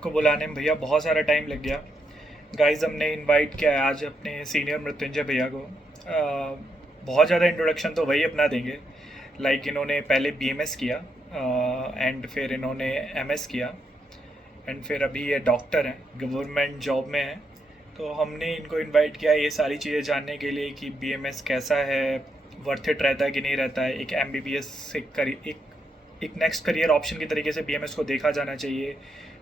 आपको बुलाने में भैया बहुत सारा टाइम लग गया। गाइस हमने इनवाइट किया है आज अपने सीनियर मृत्युंजय भैया को। बहुत ज़्यादा इंट्रोडक्शन तो वही अपना देंगे। इन्होंने पहले बीएमएस किया एंड फिर इन्होंने एमएस किया एंड फिर अभी ये डॉक्टर हैं, गवर्नमेंट जॉब में हैं। तो हमने इनको इनवाइट किया ये सारी चीज़ें जानने के लिए कि बीएमएस कैसा है, वर्थ इट रहता है कि नहीं रहता है, एक एमबीबीएस से एक नेक्स्ट करियर ऑप्शन की तरीके से बीएमएस को देखा जाना चाहिए,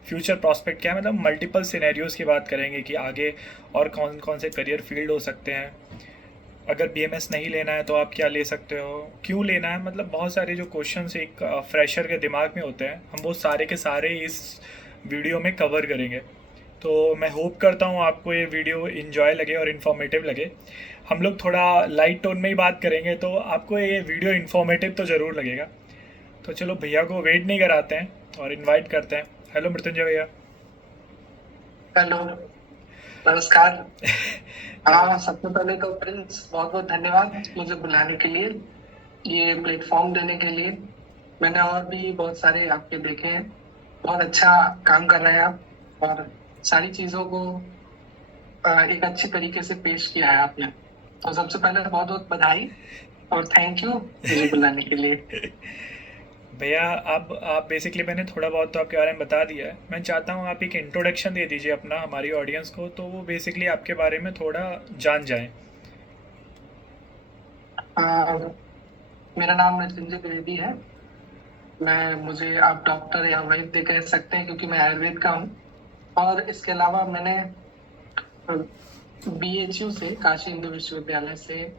फ्यूचर प्रॉस्पेक्ट क्या है, मतलब मल्टीपल सिनेरियोज़ की बात करेंगे कि आगे और कौन कौन से करियर फील्ड हो सकते हैं। अगर बीएमएस नहीं लेना है तो आप क्या ले सकते हो, क्यों लेना है, मतलब बहुत सारे जो क्वेश्चंस एक फ्रेशर के दिमाग में होते हैं हम वो सारे के सारे इस वीडियो में कवर करेंगे। तो मैं होप करता हूँ आपको ये वीडियो इन्जॉय लगे और इन्फॉर्मेटिव लगे। हम लोग थोड़ा लाइट टोन में ही बात करेंगे तो आपको ये वीडियो इन्फॉर्मेटिव तो ज़रूर लगेगा। तो चलो भैया को वेट नहीं कराते हैं और इनवाइट करते हैं। हेलो मृत्युंजय भैया। हेलो, नमस्कार। हाँ, सबसे पहले तो प्रिंस बहुत बहुत धन्यवाद मुझे बुलाने के लिए, ये प्लेटफॉर्म देने के लिए। मैंने और भी बहुत सारे आपके देखे हैं, बहुत अच्छा काम कर रहे हैं आप, और सारी चीजों को एक अच्छी तरीके से पेश किया है आपने। तो सबसे पहले बहुत बहुत बधाई और थैंक यू मुझे बुलाने के लिए। भैया आप बेसिकली मैंने थोड़ा बहुत तो आपके बारे में बता दिया है। मैं चाहता हूँ आप एक इंट्रोडक्शन दे दीजिए अपना हमारी ऑडियंस को, तो वो बेसिकली आपके बारे में थोड़ा जान जाए। मेरा नाम मृत्युंजय द्विवेदी है। मुझे आप डॉक्टर या वैद्य कह सकते हैं क्योंकि मैं आयुर्वेद का हूँ। और इसके अलावा मैंने बीएचयू से, काशी हिंदू विश्वविद्यालय से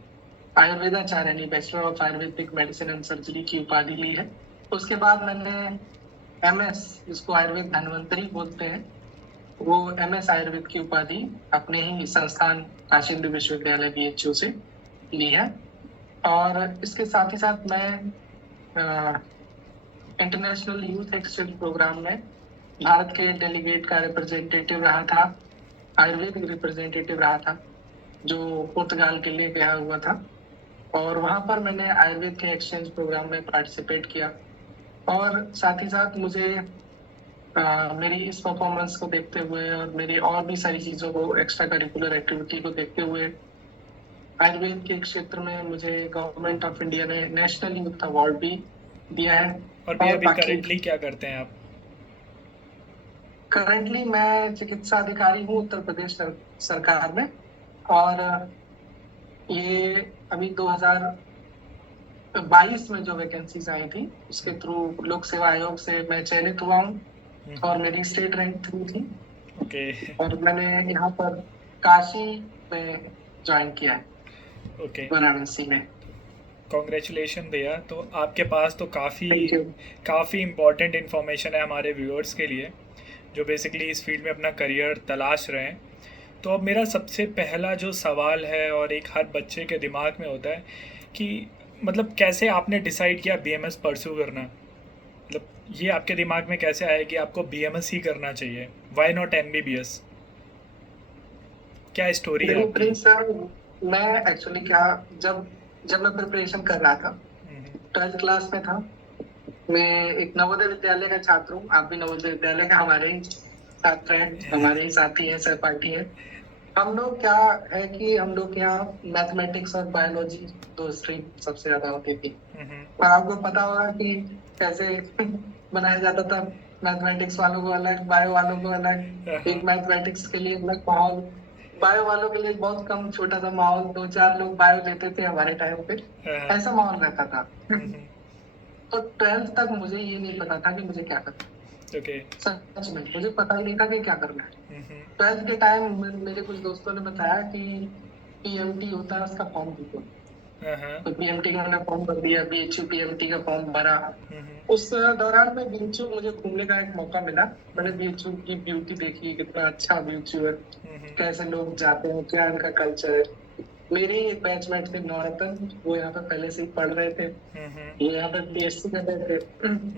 आयुर्वेदाचार्य यानी bachelor of Ayurvedic medicine and surgery की उपाधि ली है। उसके बाद मैंने एमएस, जिसको आयुर्वेद धन्वंतरी बोलते हैं, वो एमएस आयुर्वेद की उपाधि अपने ही संस्थान काशी हिंदू विश्वविद्यालय बीएचयू से ली है। और इसके साथ ही साथ मैं इंटरनेशनल यूथ एक्सचेंज प्रोग्राम में भारत के डेलीगेट का रिप्रेजेंटेटिव रहा था, आयुर्वेदिक रिप्रेजेंटेटिव रहा था, जो पुर्तगाल के लिए गया हुआ था। और वहां पर मैंने आयुर्वेद के एक्सचेंज प्रोग्राम में पार्टिसिपेट किया। और साथ ही साथ मुझे मेरी इस परफॉर्मेंस को देखते हुए और मेरी और भी सारी चीजों को, एक्स्ट्रा करिकुलर एक्टिविटी को देखते हुए, आयुर्वेद के क्षेत्र में मुझे गवर्नमेंट ऑफ इंडिया ने नेशनल यूथ अवार्ड भी दिया है। और भैया और अभी बाकी करेंटली क्या करते हैं आप? करंटली मैं चिकित्सा अधिकारी हूँ उत्तर प्रदेश सरकार में। और ये अभी 2022 में जो वैकेंसीज आई थी उसके थ्रू लोक सेवा आयोग से मैं चयनित हुआ हूँ, और मेरी स्टेट रैंक 3 थी। ओके। और मैंने यहाँ पर काशी में ज्वाइन किया है, ओके। वाराणसी में। कॉन्ग्रेचुलेशन भैया। तो आपके पास तो काफ़ी थैंक यू। काफ़ी इम्पोर्टेंट इन्फॉर्मेशन है हमारे व्यूअर्स के लिए जो बेसिकली इस फील्ड में अपना करियर तलाश रहे हैं। तो अब मेरा सबसे पहला जो सवाल है और एक हर बच्चे के दिमाग में होता है कि मतलब कैसे आपने डिसाइड किया बीएमएस परस्यू करना, मतलब ये आपके दिमाग में कैसे आया कि आपको बीएमएस ही करना चाहिए, व्हाई नॉट एमबीबीएस? क्या स्टोरी है देखिए आपकी? प्रिंस सर, मैं एक्चुअली क्या, जब जब मैं प्रिपरेशन कर रहा था, 12th क्लास में था। मैं एक नवोदय विद्यालय का छात्र हूँ, आप भी नवोदय विद्यालय का हमारे ही छात्र हैं, हमारे ही साथी हैं, सहपाठी हैं। हम लोग क्या है कि हम लोग के यहाँ मैथमेटिक्स और बायोलॉजी, दो स्ट्रीम सबसे ज्यादा होती थी। और आपको पता होगा कि कैसे बनाया जाता था, मैथमेटिक्स वालों को अलग, बायो वालों को अलग, एक मैथमेटिक्स के लिए अलग माहौल, बायो वालों के लिए बहुत कम छोटा सा माहौल, दो चार लोग बायो लेते थे हमारे टाइम पे, ऐसा माहौल रहता था। तो 12th तक मुझे ये नहीं पता था कि मुझे क्या करना ओके। है। सच में मुझे पता ही नहीं था कि क्या करना है। 12th के टाइम मेरे कुछ दोस्तों ने बताया कि पीएमटी होता है, उसका फॉर्म भरो। तो पीएमटी का मैंने फॉर्म भर दिया, बीएचयू पीएमटी का फॉर्म भरा। उस दौरान में बीएचयू मुझे घूमने का एक मौका मिला। मैंने बीएचयू की ब्यूटी देखी, कितना अच्छा बीएचयू है, कैसे लोग जाते हैं, क्या इनका कल्चर है। मेरे एक बैचमेट थे नौरतन, वो यहाँ पे पहले से ही पढ़ रहे थे, वो यहाँ पे पीएचडी कर रहे थे।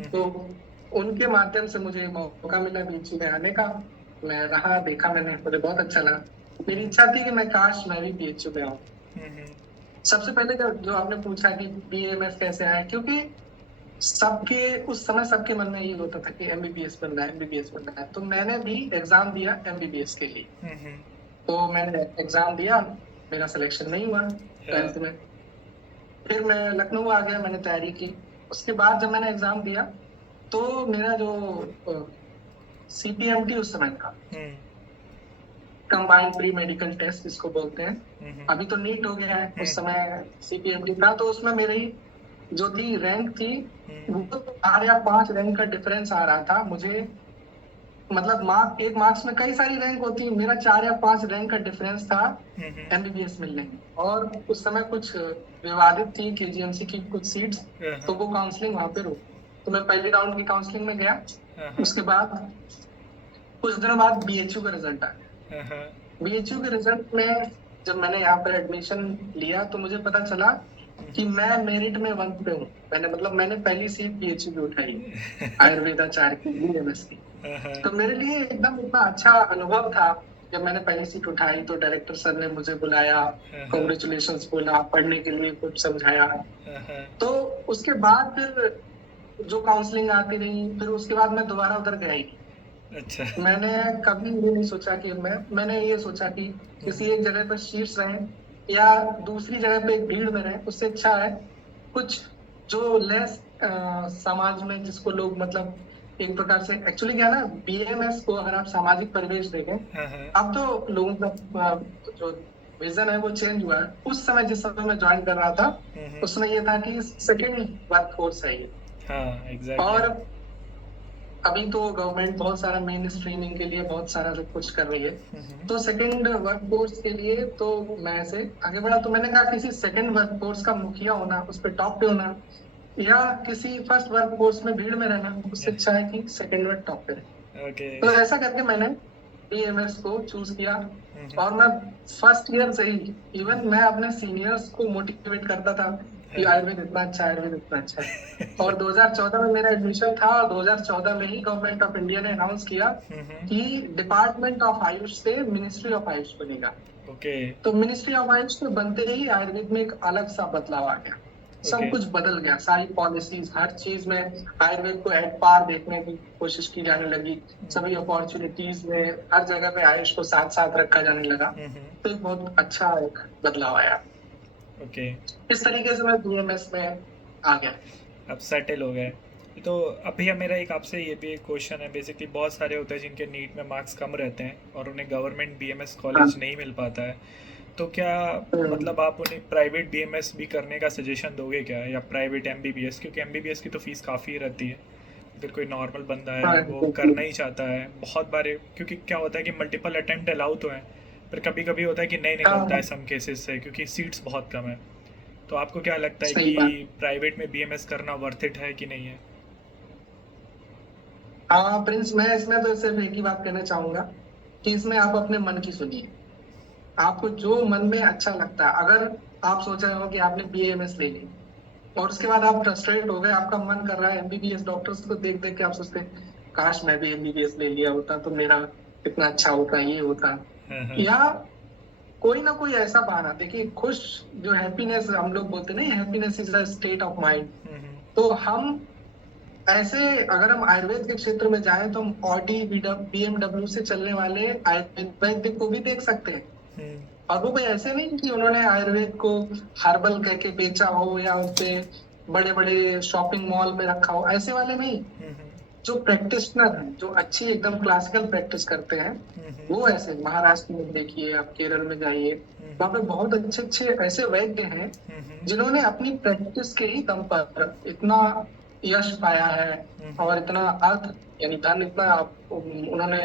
तो उनके माध्यम से मुझे मौका मिला बीएचयू में आने का। मैं रहा, देखा मैंने, मुझे बहुत अच्छा लगा। मेरी इच्छा थी कि मैं काश मैं भी बीएचयू में आऊँ। सबसे पहले जो जो आपने पूछा कि बीएमएस कैसे आए, क्योंकि सबके उस समय सबके मन में ये होता था कि एमबीबीएस बनना है, एमबीबीएस बनना है। तो मैंने भी एग्जाम दिया एमबीबीएस के लिए। हम्म। तो मैंने एग्जाम दिया, मेरा सिलेक्शन नहीं हुआ हाँ, 12th में। फिर मैं लखनऊ आ गया, मैंने तैयारी की। उसके बाद जब मैंने एग्जाम दिया तो मेरा जो सीपीएमटी उस समय था, हम्म कंबाइंड प्री मेडिकल टेस्ट जिसको बोलते हैं, हम्म अभी तो नीट हो गया है, उस हम्म समय सीपीएमटी था। तो उसमें मेरी जो थी रैंक थी, हम्म वो 4 या 5 रैंक का डिफरेंस आ रहा था मुझे। मतलब मार्क, एक मार्क्स में कई सारी रैंक होती है, मेरा 4 या 5 रैंक का डिफरेंस था हम्म, एमबीबीएस मिलने में। और उस समय कुछ विवादित थी केजीएमसी की कुछ सीट्स, तो हाँ, वो काउंसलिंग वहां पे रुकी। तो मैं पहली राउंड की काउंसलिंग में गया। हाँ, हाँ, उसके बाद कुछ दिनों बाद बीएचयू का रिजल्ट आया। हाँ, हाँ, बीएचयू के रिजल्ट में जब मैंने यहाँ पर एडमिशन लिया तो मुझे पता चला कि मैं मेरिट में 1 पे हूँ। मैंने मतलब मैंने पहली सीट बीएचयू की उठाई, आयुर्वेदाचार्य की, बीएमएस की। हाँ, हाँ, तो मेरे लिए एकदम इतना अच्छा अनुभव था। जब मैंने पहली सीट उठाई तो डायरेक्टर सर ने मुझे बुलाया, हाँ, कॉन्ग्रेचुलेशंस बोला, पढ़ने के लिए कुछ समझाया। हाँ, हाँ, तो उसके बाद फिर जो काउंसलिंग आती रही, फिर उसके बाद मैं दोबारा उधर गया ही नहीं। अच्छा। मैंने कभी ये नहीं सोचा कि मैंने ये सोचा कि किसी एक जगह पर शीर्ष रहे या दूसरी जगह पे भीड़ में रहे, उससे अच्छा है कुछ जो लेस समाज में, जिसको लोग मतलब एक प्रकार से, एक्चुअली क्या है ना, बीएमएस को अगर आप सामाजिक परिवेश देखें, हाँ, हाँ, अब तो लोगों का जो विजन है वो चेंज हुआ है। उस समय जिस समय मैं ज्वाइन कर रहा था, उस समय ये था कि सेकेंड वर्क फोर्स है ये। हाँ, एग्जैक्टली। और अभी तो गवर्नमेंट बहुत सारा मेन स्ट्रीमिंग के लिए बहुत सारा सब कुछ कर रही है। तो सेकंड वर्क फोर्स के लिए तो मैं ऐसे आगे बढ़ा, तो मैंने कहा किसी सेकंड वर्क फोर्स का मुखिया होना, उस पर टॉप पे होना, या किसी फर्स्ट वर्क फोर्स में भीड़ में रहना, उससे अच्छा है कि सेकंड में टॉप पे रहे। ओके। तो ऐसा करके मैंने बीएमएस को चूज किया। और मैं फर्स्ट ईयर से ही इवन मैं अपने सीनियर्स को मोटिवेट करता था कि आयुर्वेद इतना अच्छा है, आयुर्वेद इतना अच्छा है। और 2014 में मेरा एडमिशन था, और 2014 में ही गवर्नमेंट ऑफ इंडिया ने अनाउंस किया कि डिपार्टमेंट ऑफ आयुष से मिनिस्ट्री ऑफ आयुष बनेगा। ओके। तो मिनिस्ट्री ऑफ आयुष के बनते ही आयुर्वेद में एक अलग सा बदलाव आ गया, सब ओके। कुछ बदल गया, सारी पॉलिसीज, हर चीज में आयुर्वेद को एट पार देखने की कोशिश की जाने लगी। सभी अपॉर्चुनिटीज में हर जगह पे आयुष को साथ साथ रखा जाने लगा। तो एक बहुत अच्छा एक बदलाव आया। ओके। इस तरीके से मैं बीएमएस में आ गया। अब सेटल हो गए। तो अब भैया मेरा एक आपसे ये भी एक क्वेश्चन है, बेसिकली बहुत सारे होते हैं जिनके नीट में मार्क्स कम रहते हैं और उन्हें गवर्नमेंट बीएमएस हाँ। कॉलेज नहीं मिल पाता है। तो क्या हम्म। मतलब आप उन्हें प्राइवेट बीएमएस भी करने का सजेशन दोगे क्या, या प्राइवेट एमबीबीएस, क्योंकि एमबीबीएस की तो फीस काफ़ी रहती है। अगर कोई नॉर्मल बंदा हाँ, है वो करना बिल्कुल। ही चाहता है बहुत बार, क्योंकि क्या होता है कि मल्टीपल अटेम्प्ट अलाउ तो हैं, पर कभी कभी होता है कि नहीं निकलता है हाँ, सम केसेस से, क्योंकि सीट्स बहुत कम है। तो आपको क्या लगता है सही कि बात। प्राइवेट में बीएमएस करना वर्थ इट है कि नहीं है? हाँ प्रिंस, मैं इसमें तो सिर्फ एक ही बात कहना चाहूंगा कि इसमें आप अपने मन की सुनिए। आपको जो मन में अच्छा लगता है, अगर आप सोच रहे हो कि आपने बीएमएस ले ली और उसके बाद आप फ्रस्ट्रेट हो गए, आपका मन कर रहा है एमबीबीएस, डॉक्टर्स को देख देख के आप सोचते हैं काश मैं भी एमबीबीएस ले लिया होता तो मेरा कितना अच्छा होता, ये होता। हाँ, हाँ, या कोई ना कोई ऐसा बहाना देखिए, खुश, जो हैप्पीनेस हम लोग बोलते हैं ना, happiness is a state of mind. तो हम ऐसे, अगर हम आयुर्वेद के क्षेत्र में जाएं तो हम ऑडी बीएमडब्ल्यू से चलने वाले आयुर्वेद वैद्य को भी देख सकते हैं। हम्म, और वो कोई ऐसे नहीं कि उन्होंने आयुर्वेद को हर्बल कह के बेचा हो या उसपे बड़े बड़े शॉपिंग मॉल में रखा हो, ऐसे वाले नहीं। जो प्रैक्टिशनर हैं, जो अच्छी एकदम क्लासिकल प्रैक्टिस करते हैं, वो ऐसे महाराष्ट्र में देखिए, आप केरल में जाइए, वहां पे बहुत अच्छे अच्छे ऐसे वैद्य हैं जिन्होंने अपनी प्रैक्टिस के ही दम पर इतना यश पाया है और इतना अर्थ, यानी धन, इतना उन्होंने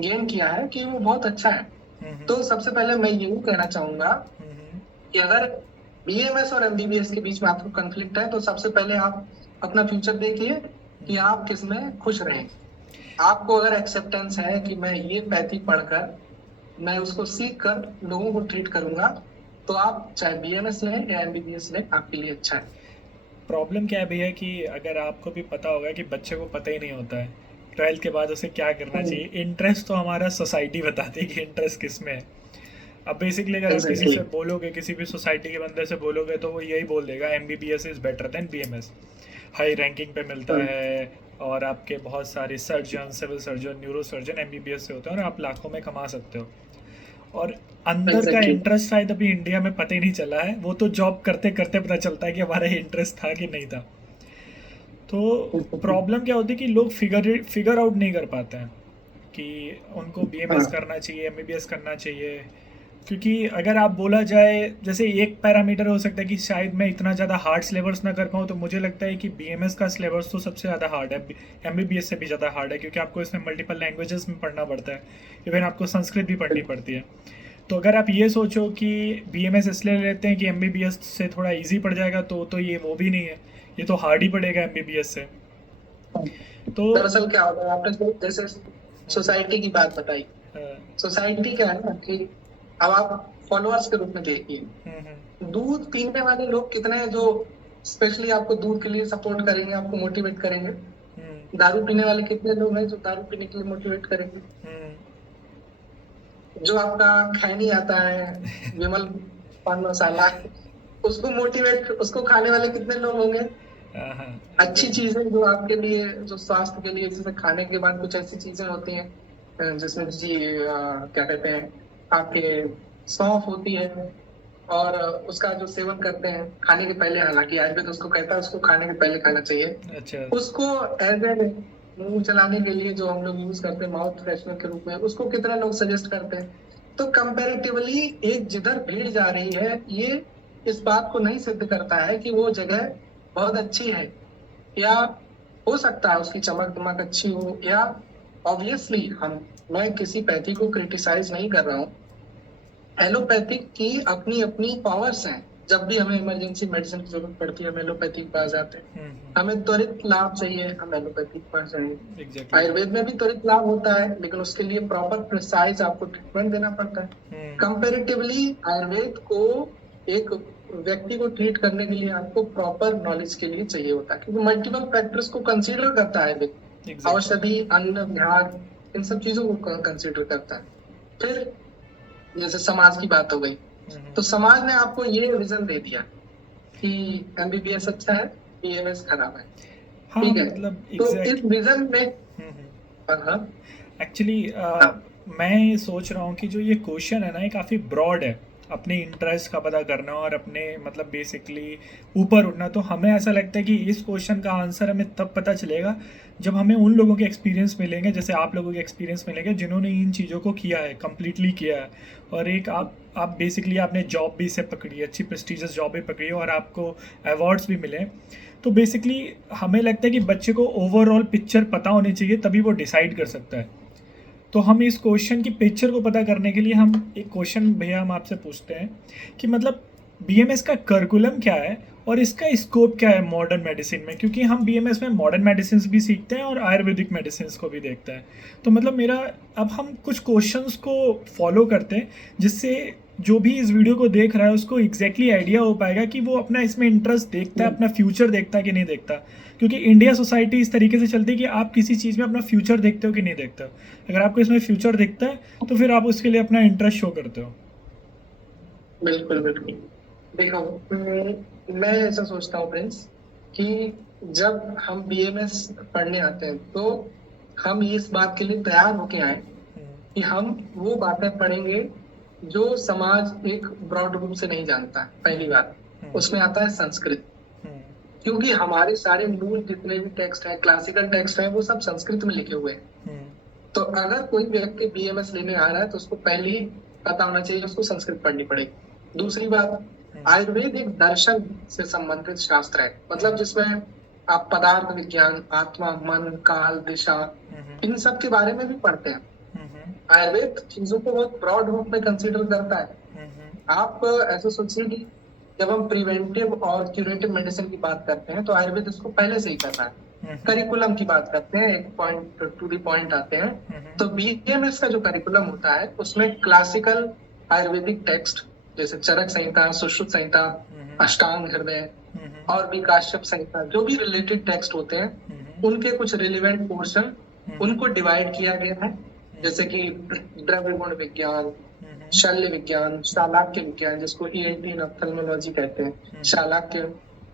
गेन किया है कि वो बहुत अच्छा है। तो सबसे पहले मैं यही कहना चाहूंगा कि अगर बीएमएस और एमबीबीएस के बीच में आपको कन्फ्लिक्ट है, तो सबसे पहले आप अपना फ्यूचर देखिए कि आप किसमें खुश रहें। आपको अगर एक्सेप्टेंस है कि मैं ये पैथी पढ़कर मैं उसको सीख कर लोगों को ट्रीट करूंगा, तो आप चाहे बीएमएस लें या एमबीबीएस लें, आपके लिए अच्छा है। प्रॉब्लम क्या है भैया कि अगर आपको भी पता होगा कि बच्चे को पता ही नहीं होता है 12th के बाद उसे क्या करना चाहिए, इंटरेस्ट तो हमारा सोसाइटी बताती है कि इंटरेस्ट किस में है। अब बेसिकली अगर आप किसी एग्जैक्टली। से बोलोगे, किसी भी सोसाइटी के बंदे से बोलोगे, तो वो यही बोल देगा M B B S is better than B M S. High ranking पे मिलता हम्म, है, और आपके बहुत सारे surgeon, civil surgeon, neuro surgeon MBBS से होते हैं और आप लाखों में कमा सकते हो। और अंदर का एग्जैक्टली। इंटरेस्ट शायद अभी इंडिया में पता ही नहीं चला है, वो तो जॉब करते करते पता चलता है कि हमारा इंटरेस्ट था कि नहीं था। तो प्रॉब्लम क्या होती है कि लोग फिगर आउट नहीं कर पाते हैं कि उनको बीएमएस हाँ, करना चाहिए, एमबीबीएस करना चाहिए। क्योंकि अगर आप बोला जाए, जैसे एक पैरामीटर हो सकता है कि शायद मैं इतना ज़्यादा हार्ड सिलेबस ना कर पाऊँ, तो मुझे लगता है कि बीएमएस का सिलेबस तो सबसे ज़्यादा हार्ड है, एमबीबीएस से भी ज़्यादा हार्ड है, क्योंकि आपको इसमें मल्टीपल लैंग्वेजेस में पढ़ना पड़ता है, इवन आपको संस्कृत भी पढ़नी पड़ती है। तो अगर आप ये सोचो कि बीएमएस इसलिए लेते हैं कि एमबीबीएस से थोड़ा इजी पड़ जाएगा, तो ये वो भी नहीं है, ये तो हार्ड ही पड़ेगा एमबीबीएस से। हाँ। तो दरअसल क्या होता है, आपने तो जैसे हम्म, सोसाइटी की बात बताई। सोसाइटी क्या है ना कि अब आप फॉलोअर्स के रूप में देखिए, हम्म, दूध पीने वाले लोग कितने हैं जो स्पेशली आपको दूध के लिए सपोर्ट करेंगे, आपको मोटिवेट करेंगे। हम्म, दारू पीने वाले कितने लोग हैं जो दारू पीने के लिए मोटिवेट करेंगे। हम्म, जो आपका खैनी आता है, विमल पान मसाला, उसको मोटिवेट, उसको खाने वाले कितने लोग होंगे। हाँ, अच्छी एग्जैक्टली। चीजें जो आपके लिए, जो स्वास्थ्य के लिए, जैसे खाने के बाद कुछ ऐसी चीजें होती हैं जिसमें जी क्या कहते हैं, आपके सौंफ होती है, और उसका जो सेवन करते हैं खाने के पहले, हालांकि आयुर्वेद उसको कहता है उसको खाने के पहले खाना चाहिए। अच्छा। उसको एज ए मुंह चलाने के लिए जो हम लोग यूज करते हैं माउथ फ्रेशनर के रूप में, उसको कितने लोग सजेस्ट करते हैं। तो कंपैरेटिवली एक जिधर भीड़ जा रही है, ये इस बात को नहीं सिद्ध करता है कि वो जगह बहुत अच्छी है, या हो सकता है उसकी चमक दमक अच्छी हो, या ऑब्वियसली हम, मैं किसी पैथी को क्रिटिसाइज नहीं कर रहा हूँ। एलोपैथिक की अपनी अपनी पावर्स हैं। जब भी हमें इमरजेंसी मेडिसिन की जरूरत पड़ती है हम एलोपैथिक के पास जाते हैं। हमें त्वरित लाभ चाहिए, हम एलोपैथिक के पास जाएंगे। एग्जैक्टली। आयुर्वेद में भी त्वरित लाभ होता है, लेकिन उसके लिए प्रॉपर प्रिसाइज आपको ट्रीटमेंट देना पड़ता है। हम्म, कंपेरेटिवली आयुर्वेद को एक व्यक्ति को ट्रीट करने के लिए आपको प्रॉपर नॉलेज के लिए चाहिए होता है, क्योंकि मल्टीपल फैक्टर्स को कंसीडर करता है आयुर्वेद। एग्जैक्टली। औषधि, अन्न, विहार, इन सब चीजों को कंसीडर करता है। फिर जैसे समाज की बात हो गई, तो समाज ने आपको ये विजन दे दिया कि एमबीबीएस अच्छा है, बीएमएस खराब है। हाँ, ठीक है। मतलब तो इस एग्जैक्ट। विजन में, हाँ, एक्चुअली हाँ, मैं ये सोच रहा हूँ कि जो ये क्वेश्चन है ना, ये काफ़ी ब्रॉड है। अपने इंटरेस्ट का पता करना और अपने मतलब बेसिकली ऊपर उठना, तो हमें ऐसा लगता है कि इस क्वेश्चन का आंसर हमें तब पता चलेगा जब हमें उन लोगों के एक्सपीरियंस मिलेंगे, जैसे आप लोगों के एक्सपीरियंस मिलेंगे जिन्होंने इन चीज़ों को किया है, कम्प्लीटली किया है। और एक आप बेसिकली आपने जॉब भी इसे पकड़ी है, अच्छी प्रेस्टिजियस जॉब भी पकड़ी है, और आपको अवार्ड्स भी मिले। तो बेसिकली हमें लगता है कि बच्चे को ओवरऑल पिक्चर पता होनी चाहिए, तभी वो डिसाइड कर सकता है। तो हम इस क्वेश्चन की पिक्चर को पता करने के लिए हम एक क्वेश्चन भैया हम आपसे पूछते हैं कि मतलब बीएमएस का करिकुलम क्या है और इसका स्कोप क्या है मॉडर्न मेडिसिन में, क्योंकि हम बीएमएस में मॉडर्न मेडिसिन भी सीखते हैं और आयुर्वेदिक मेडिसिन को भी देखते हैं। तो मतलब मेरा, अब हम कुछ क्वेश्चंस को फॉलो करते हैं जिससे जो भी इस वीडियो को देख रहा है उसको एग्जैक्टली आइडिया हो पाएगा कि वो अपना इसमें इंटरेस्ट देखता है, अपना फ्यूचर देखता है कि नहीं देखता। क्योंकि इंडिया सोसाइटी इस तरीके से चलती है कि आप किसी चीज़ में अपना फ्यूचर देखते हो कि नहीं देखते हो। अगर आपको इसमें फ्यूचर दिखता है तो फिर आप उसके लिए अपना इंटरेस्ट शो करते हो। बिल्कुल बिल्कुल। देखो, मैं ऐसा सोचता हूँ प्रिंस कि जब हम बीएमएस पढ़ने आते हैं तो हम इस बात के लिए तैयार होके आए कि हम वो बातें पढ़ेंगे जो समाज एक ब्रॉड रूप से नहीं जानता है। पहली बात, उसमें आता है संस्कृत, क्योंकि हमारे सारे मूल जितने भी टेक्स्ट हैं, क्लासिकल टेक्स्ट हैं, वो सब संस्कृत में लिखे हुए हैं। तो अगर कोई व्यक्ति बीएमएस लेने आ रहा है तो उसको पहले ही पता होना चाहिए, उसको संस्कृत पढ़नी पड़ेगी। दूसरी बात, आयुर्वेद एक दर्शन से संबंधित शास्त्र है, मतलब जिसमें आप पदार्थ विज्ञान, आत्मा, मन, काल, दिशा, इन सब के बारे में भी पढ़ते हैं। आयुर्वेद चीजों को बहुत ब्रॉड रूप में कंसीडर करता है। आप ऐसे सोचिए कि जब हम प्रिवेंटिव और क्यूरेटिव मेडिसिन की बात करते हैं तो आयुर्वेद इसको पहले से ही कर रहा है। करिकुलम की बात करते हैं, एक पॉइंट टू द पॉइंट आते हैं, तो बीएमएस का जो करिकुलम होता है उसमें क्लासिकल आयुर्वेदिक टेक्स्ट जैसे चरक संहिता, सुश्रुत संहिता, अष्टांग हृदय, और भी काश्यप संहिता, जो भी रिलेटेड टेक्स्ट होते हैं उनके कुछ रिलेवेंट पोर्शन, उनको डिवाइड किया गया है। जैसे कि द्रव्य गुण विज्ञान, शल्य विज्ञान, शालाक्य विज्ञान जिसको ईएनटी इन ऑप्थेल्मोलॉजी कहते हैं, शालाक्य,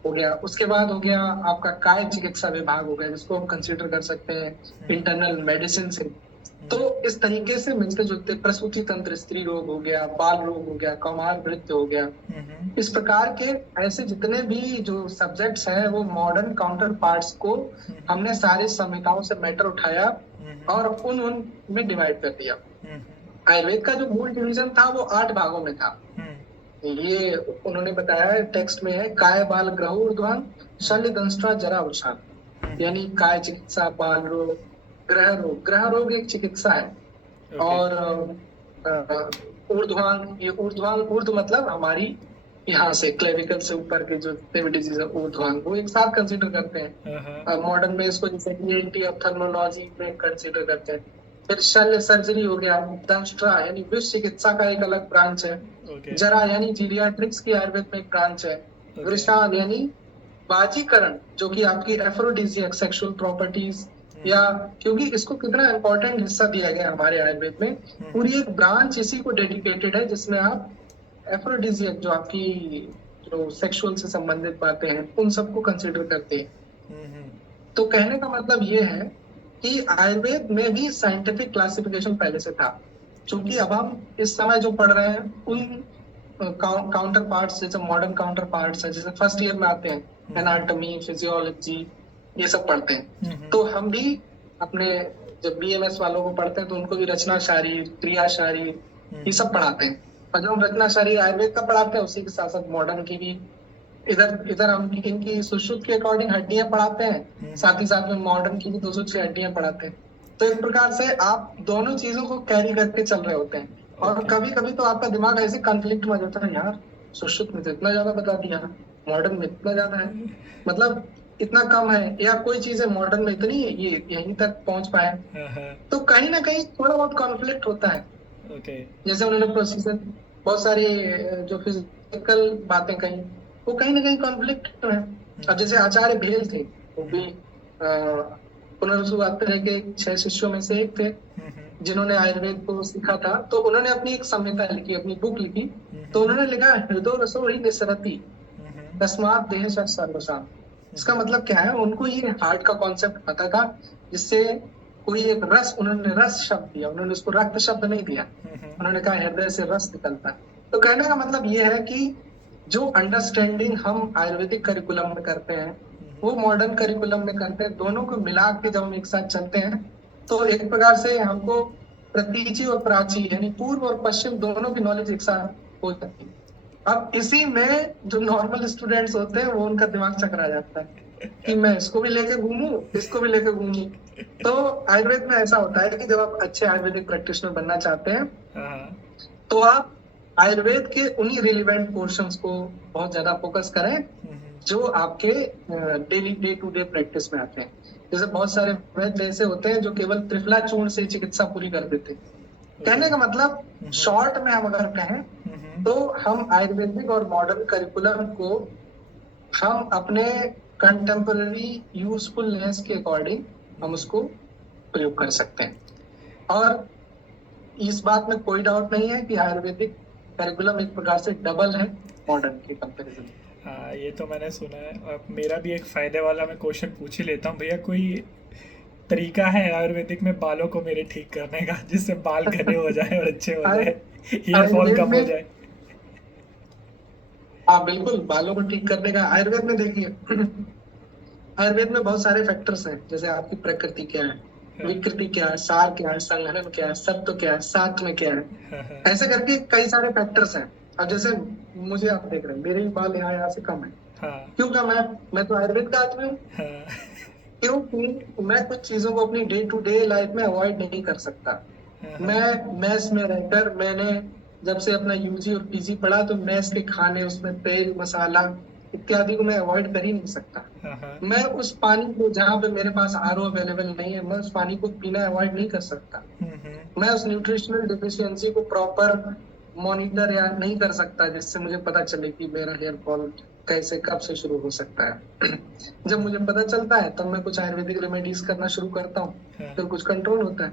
हो गया। उसके बाद हो गया आपका काय चिकित्सा विभाग हो गया, जिसको हम कंसीडर कर सकते हैं इंटरनल मेडिसिन से। तो इस तरीके से मिलते जुलते प्रसूति तंत्र, स्त्री रोग हो गया, बाल रोग हो गया, कौमार नृत्य हो गया, इस प्रकार के ऐसे जितने भी जो सब्जेक्ट्स हैं वो मॉडर्न काउंटर पार्ट्स को हमने सारी संहिताओं से मैटर उठाया और उन में डिवाइड कर दिया। आयुर्वेद का जो मूल डिवीजन था वो 8 भागों में था। ये उन्होंने बताया टेक्स्ट में है, काय बाल ग्रह ऊर्ध्वान, शल्य दंष्ट्रा जरा उछाल, यानी काय चिकित्सा, बाल रोग, ग्रह रोग। ग्रह रोग एक चिकित्सा है। और ऊर्ध्वान, ये ऊर्ध्वान, ऊर्ध्व मतलब हमारी यहाँ से क्लेविकल से ऊपर के जो डिजीज है ऊर्ध्वान, वो एक साथ कंसीडर करते हैं। मॉडर्न में इसको जैसे ENT ऑप्थेल्मोलॉजी में कंसीडर करते हैं। फिर शल्य सर्जरी हो गया, दंष्ट्रा यानी विष चिकित्सा का एक अलग ब्रांच है। जरा यानी जीरियाट्रिक्स की आयुर्वेद में एक ब्रांच है। वृषाल यानी बाजीकरण, जो कि आपकी एफ्रोडिजियक सेक्सुअल प्रॉपर्टीज, या क्योंकि इसको कितना इंपॉर्टेंट हिस्सा दिया गया हमारे आयुर्वेद में, पूरी एक ब्रांच इसी को डेडिकेटेड है, जिसमें आप एफ्रोडिजियक जो आपकी जो सेक्सुअल से संबंधित बातें हैं उन सबको कंसीडर करते हैं। तो कहने का मतलब ये है कि आयुर्वेद में भी साइंटिफिक क्लासिफिकेशन पहले से था। क्योंकि अब हम इस समय जो पढ़ रहे हैं उन काउंटर पार्ट्स, जैसे मॉडर्न काउंटर पार्ट्स है, जैसे फर्स्ट ईयर में आते हैं एनाटॉमी, फिजियोलॉजी, ये सब पढ़ते हैं। तो हम भी अपने जब BMS वालों को पढ़ते हैं तो उनको भी रचना शारीर, क्रिया शारीर, ये सब पढ़ाते हैं। और जो हम रचना शारीर आयुर्वेद का पढ़ाते हैं उसी के साथ साथ मॉडर्न की भी इधर हम इनकी सुश्रुत के अकॉर्डिंग हड्डियां पढ़ाते हैं, साथ ही साथ में मॉडर्न की भी 206 हड्डियां पढ़ाते हैं। तो एक प्रकार से आप दोनों चीजों को कैरी करके चल रहे होते हैं। और कभी कभी तो आपका दिमाग ऐसे कॉन्फ्लिक्ट में जाता है, यार सुश्रुत में तो इतना ज्यादा बता दिया, मॉडर्न में इतना ज्यादा है, मतलब इतना कम है, या कोई चीज है मॉडर्न में इतनी ये यहीं तक पहुंच पाए। तो कहीं ना कहीं थोड़ा बहुत कॉन्फ्लिक्ट होता है। जैसे उन्होंने प्रोसीजर बहुत सारी जो फिजिकल बातें कही, वो कहीं ना कहीं कॉन्फ्लिक्ट है। अब जैसे आचार्य भेल थे, वो भी पुनर्वसु तरह के 6 शिष्यों में से एक थे जिन्होंने आयुर्वेद को सीखा था। तो उन्होंने अपनी एक संहिता लिखी, अपनी बुक लिखी। तो उन्होंने लिखा हृदय रसो ही निसरति तस्मात् देह सर्वसाम। इसका मतलब क्या है, उनको ये हार्ट का कॉन्सेप्ट पता था, जिससे कोई एक रस, उन्होंने रस शब्द दिया, उन्होंने उसको रक्त शब्द नहीं दिया, उन्होंने कहा हृदय से रस निकलता है। तो कहने का मतलब ये है कि जो अंडरस्टैंडिंग हम आयुर्वेदिक करिकुलम में करते हैं वो मॉडर्न करिकुलम में करते हैं, दोनों को मिला के जब हम एक साथ चलते हैं तो एक प्रकार से हमको प्रतीची और प्राची यानी पूर्व और पश्चिम दोनों की नॉलेज एक साथ हो जाती है। अब इसी में जो नॉर्मल स्टूडेंट्स होते हैं वो उनका दिमाग चकरा जाता है कि मैं इसको भी लेके घूमूं, इसको भी लेके घूमूं। तो आयुर्वेद में ऐसा होता है कि जब आप अच्छे आयुर्वेदिक प्रैक्टिशनर बनना चाहते हैं तो आप आयुर्वेद के उन्हीं रिलेवेंट पोर्शंस को बहुत ज्यादा फोकस करें जो आपके daily day to day practice में आते हैं। जैसे बहुत सारे वैद्य ऐसे होते हैं जो केवल त्रिफला चूर्ण से चिकित्सा पूरी कर देते हैं। कहने का मतलब शॉर्ट में हम अगर कहें तो हम आयुर्वेदिक और मॉडर्न करिकुलम को हम अपने कंटेम्पररी यूजफुलनेस के अकॉर्डिंग हम उसको प्रयोग कर सकते हैं। और इस बात में कोई डाउट नहीं है कि आयुर्वेदिक करिकुलम एक प्रकार से डबल है मॉडर्न के कंपैरिजन। हाँ, ये तो मैंने सुना है। अब मेरा भी एक फ़ायदे वाला मैं क्वेश्चन पूछ ही लेता हूँ भैया, कोई तरीका है आयुर्वेदिक में बालों को मेरे ठीक करने का जिससे बाल घने हो जाए और अच्छे हो जाए, हेयर फॉल कम हो जाए? हाँ बिल्कुल, बालों को ठीक करने का आयुर्वेद में देखिए आयुर्वेद में बहुत सारे फैक्टर्स हैं। जैसे आपकी प्रकृति क्या है, विकृति क्या है, सार क्या है, संघनन क्या है, सत्व क्या है, सात्व क्या है, ऐसे करके कई सारे फैक्टर्स हैं। अब जैसे मुझे आप देख रहे हैं मेरे भी बाल यहाँ से कम है। क्यों कम है? मैं तो आयुर्वेद का आदमी हूँ। क्योंकि मैं कुछ चीजों को अपनी डे टू डे लाइफ में अवॉइड नहीं कर सकता। मैं मेस में रहकर मैंने जब से अपना यूजी और पीजी पढ़ा तो मेस के खाने, उसमें तेल मसाला इत्यादि को मैं अवॉइड कर ही नहीं सकता। मैं उस पानी को, जहाँ पे मेरे पास आरओ अवेलेबल नहीं है, मैं उस पानी को पीना अवॉइड नहीं कर सकता। मैं उस न्यूट्रिशनल डिफिशियंसी को प्रॉपर मॉनिटर या नहीं कर सकता जिससे मुझे पता चले कि मेरा हेयर फॉल कैसे कब से शुरू हो सकता है। जब मुझे पता चलता है तब मैं कुछ आयुर्वेदिक रेमेडीज करना शुरू करता हूँ, फिर कुछ कंट्रोल होता है।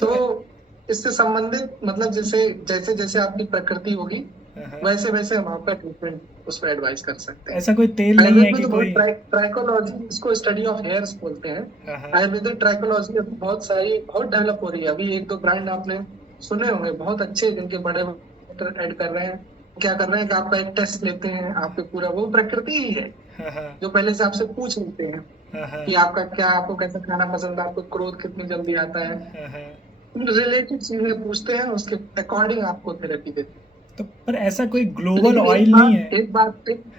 तो इससे संबंधित मतलब जैसे जैसे जैसे आपकी प्रकृति होगी वैसे वैसे हम आपका ट्रीटमेंट उस पर एडवाइस कर सकते हैं। ऐसा कोई तेल नहीं है आयुर्वेद में कि तो कोई? बहुत ट्राइकोलॉजी, इसको स्टडी ऑफ हेयर्स बोलते हैं। आयुर्वेदिक ट्राइकोलॉजी अभी बहुत सारी बहुत डेवलप हो रही है। अभी एक दो ब्रांड आपने सुने होंगे बहुत अच्छे, जिनके बड़े डॉक्टर ऐड कर रहे हैं। क्या कर रहे हैं कि आपका एक टेस्ट लेते हैं, आपके पूरा वो प्रकृति ही है जो पहले से आपसे पूछ लेते हैं कि आपका क्या, आपको कैसा खाना पसंद है, आपको क्रोध कितनी जल्दी आता है, रिलेटेड चीजें पूछते हैं, उसके अकॉर्डिंग आपको थेरेपी देते हैं। तो पर ऐसा कोई ग्लोबल लेकिन ऑयल नहीं है? हाँ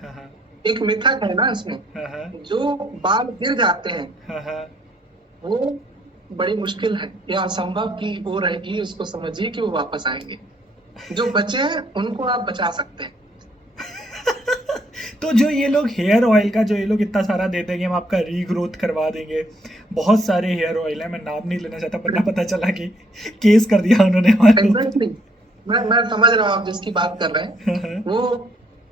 हाँ एक मिथक है ना इसमें। हाँ हाँ जो बाल गिर जाते हैं हाँ हाँ। वो बड़ी मुश्किल है या असंभव की हो रहेगी, उसको समझिए कि वो वापस आएंगे। जो बचे हैं उनको आप बचा सकते हैं। तो जो ये लोग हेयर ऑयल का जो ये लोग इतना सारा देते हैं कि हम आपका रीग्रोथ करवा देंगे, बहुत सारे हेयर ऑयल है, मैं नाम नहीं लेना चाहता, वरना पता चला कि केस कर दिया उन्होंने हमारे ऊपर। एग्जैक्टली, मैं समझ रहा हूँ आप जिसकी बात कर रहे हैं। हाँ हाँ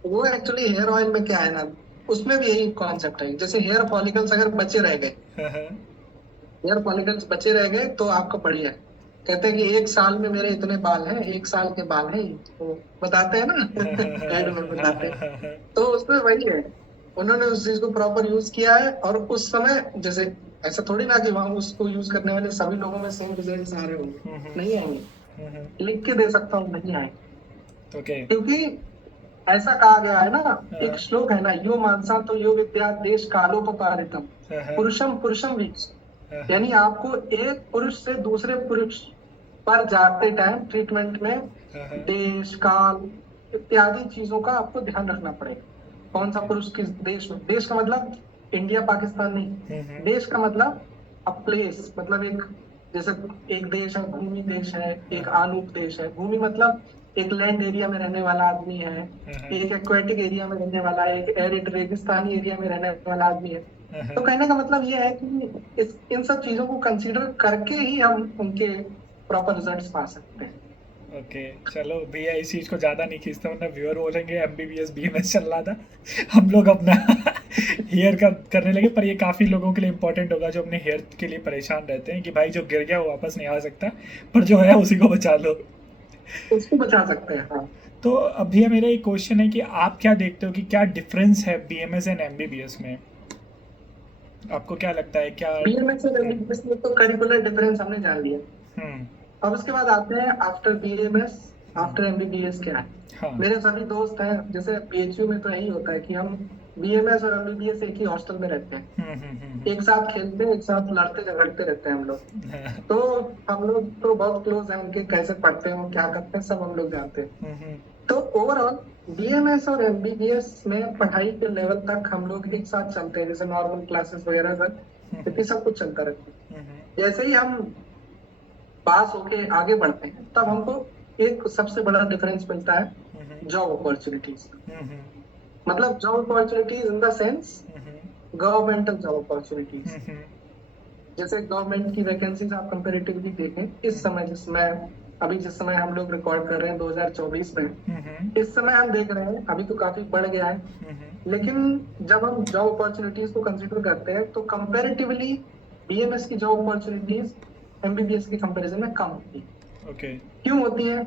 वो एक्चुअली हेयर ऑयल में क्या है ना, उसमें भी यही कॉन्सेप्ट है। जैसे हेयर फॉलिकल्स अगर बचे रह गए, हाँ हाँ हेयर फॉलिकल्स बचे रह गए तो आपका बढ़िया है। कहते हैं कि एक साल में मेरे इतने बाल हैं, एक साल के बाल हैं, तो बताते हैं ना हाँ हाँ ऐड में हाँ बताते हैं। हाँ हाँ। तो उसमें वही है, उन्होंने उस चीज को प्रॉपर यूज किया है। और उस समय जैसे ऐसा थोड़ी ना कि वहां उसको यूज करने वाले सभी लोगों में सेम रिजल्ट आ रहे होंगे, नहीं आएंगे। लिख के दे सकता हूँ, नहीं आएंगे। ओके। क्योंकि ऐसा कहा गया है ना, एक श्लोक है ना, यो मानसा तो यो विद्या देश कालोपकारितम पुरुषम पुरुषम वीक्ष। यानी आपको एक पुरुष से दूसरे पुरुष पर जाते टाइम ट्रीटमेंट में देश काल इत्यादि चीजों का आपको ध्यान रखना पड़ेगा। कौन सा पुरुष किस देश में, देश का मतलब इंडिया पाकिस्तान नहीं, देश का मतलब अ प्लेस, मतलब एक, जैसे एक देश है भूमि देश है, एक आलूप देश है। भूमि मतलब एक लैंड एरिया में रहने वाला आदमी है, एक एक्वेटिक एरिया में रहने वाला है, एक एरिड रेगिस्तानी एरिया में रहने वाला आदमी है। तो कहने का मतलब ये है कि इन सब चीजों को कंसीडर करके ही हम उनके प्रॉपर रिजल्ट्स पा सकते हैं। ओके चलो भैया, इस चीज़ को ज़्यादा नहीं खींचता, वरना व्यूअर बोलेंगे एमबीबीएस बीएमएस चल रहा था, हम लोग अपना हेयर का करने लगे। पर ये काफ़ी लोगों के लिए इंपॉर्टेंट होगा जो अपने हेयर के लिए परेशान रहते हैं कि भाई जो गिर गया वो वापस नहीं आ सकता, पर जो है उसी को बचा लो। उसको बचा सकते हैं, हाँ। तो अब भैया मेरा एक क्वेश्चन है कि आप क्या देखते हो कि क्या डिफरेंस है बीएमएस एंड एमबीबीएस में? आपको क्या लगता है क्या? बीएमएस और एमबीबीएस में तो करिकुलर डिफरेंस हमने जान लिया। हम्म अब उसके बाद आते हैं आफ्टर बीएमएस, आफ्टर एमबीबीएस क्या है। हाँ मेरे सभी दोस्त हैं, जैसे बीएचयू में तो यही होता है कि हम बीएमएस और एमबीबीएस एक ही हॉस्टल में रहते हैं, एक साथ खेलते हैं, एक साथ लड़ते झगड़ते रहते हैं हम लोग। तो हम लोग तो बहुत क्लोज हैं उनके, कैसे पढ़ते हैं क्या करते हैं सब हम लोग जानते हैं। तो ओवरऑल बीएमएस और एमबीबीएस में पढ़ाई के लेवल तक हम लोग एक साथ चलते हैं, जैसे नॉर्मल क्लासेस वगैरह तक इतनी सब कुछ चलता रहता है। जैसे ही हम पास होके आगे बढ़ते हैं तब हमको एक सबसे बड़ा डिफरेंस मिलता है, जॉब अपॉर्चुनिटीज। मतलब job opportunities in the sense governmental job opportunities. जैसे गवर्नमेंट की वैकेंसीज आप कंपैरेटिवली देखें इस समय, जिस समय हम लोग रिकॉर्ड कर रहे हैं 2024 में, इस समय हम देख रहे हैं अभी तो काफी बढ़ गया है। लेकिन जब हम जॉब अपॉर्चुनिटीज को कंसीडर करते हैं तो कंपैरेटिवली बीएमएस की जॉब अपॉर्चुनिटीज एमबीबीएस के कंपैरिजन में कम होती है। ओके। क्यों होती है?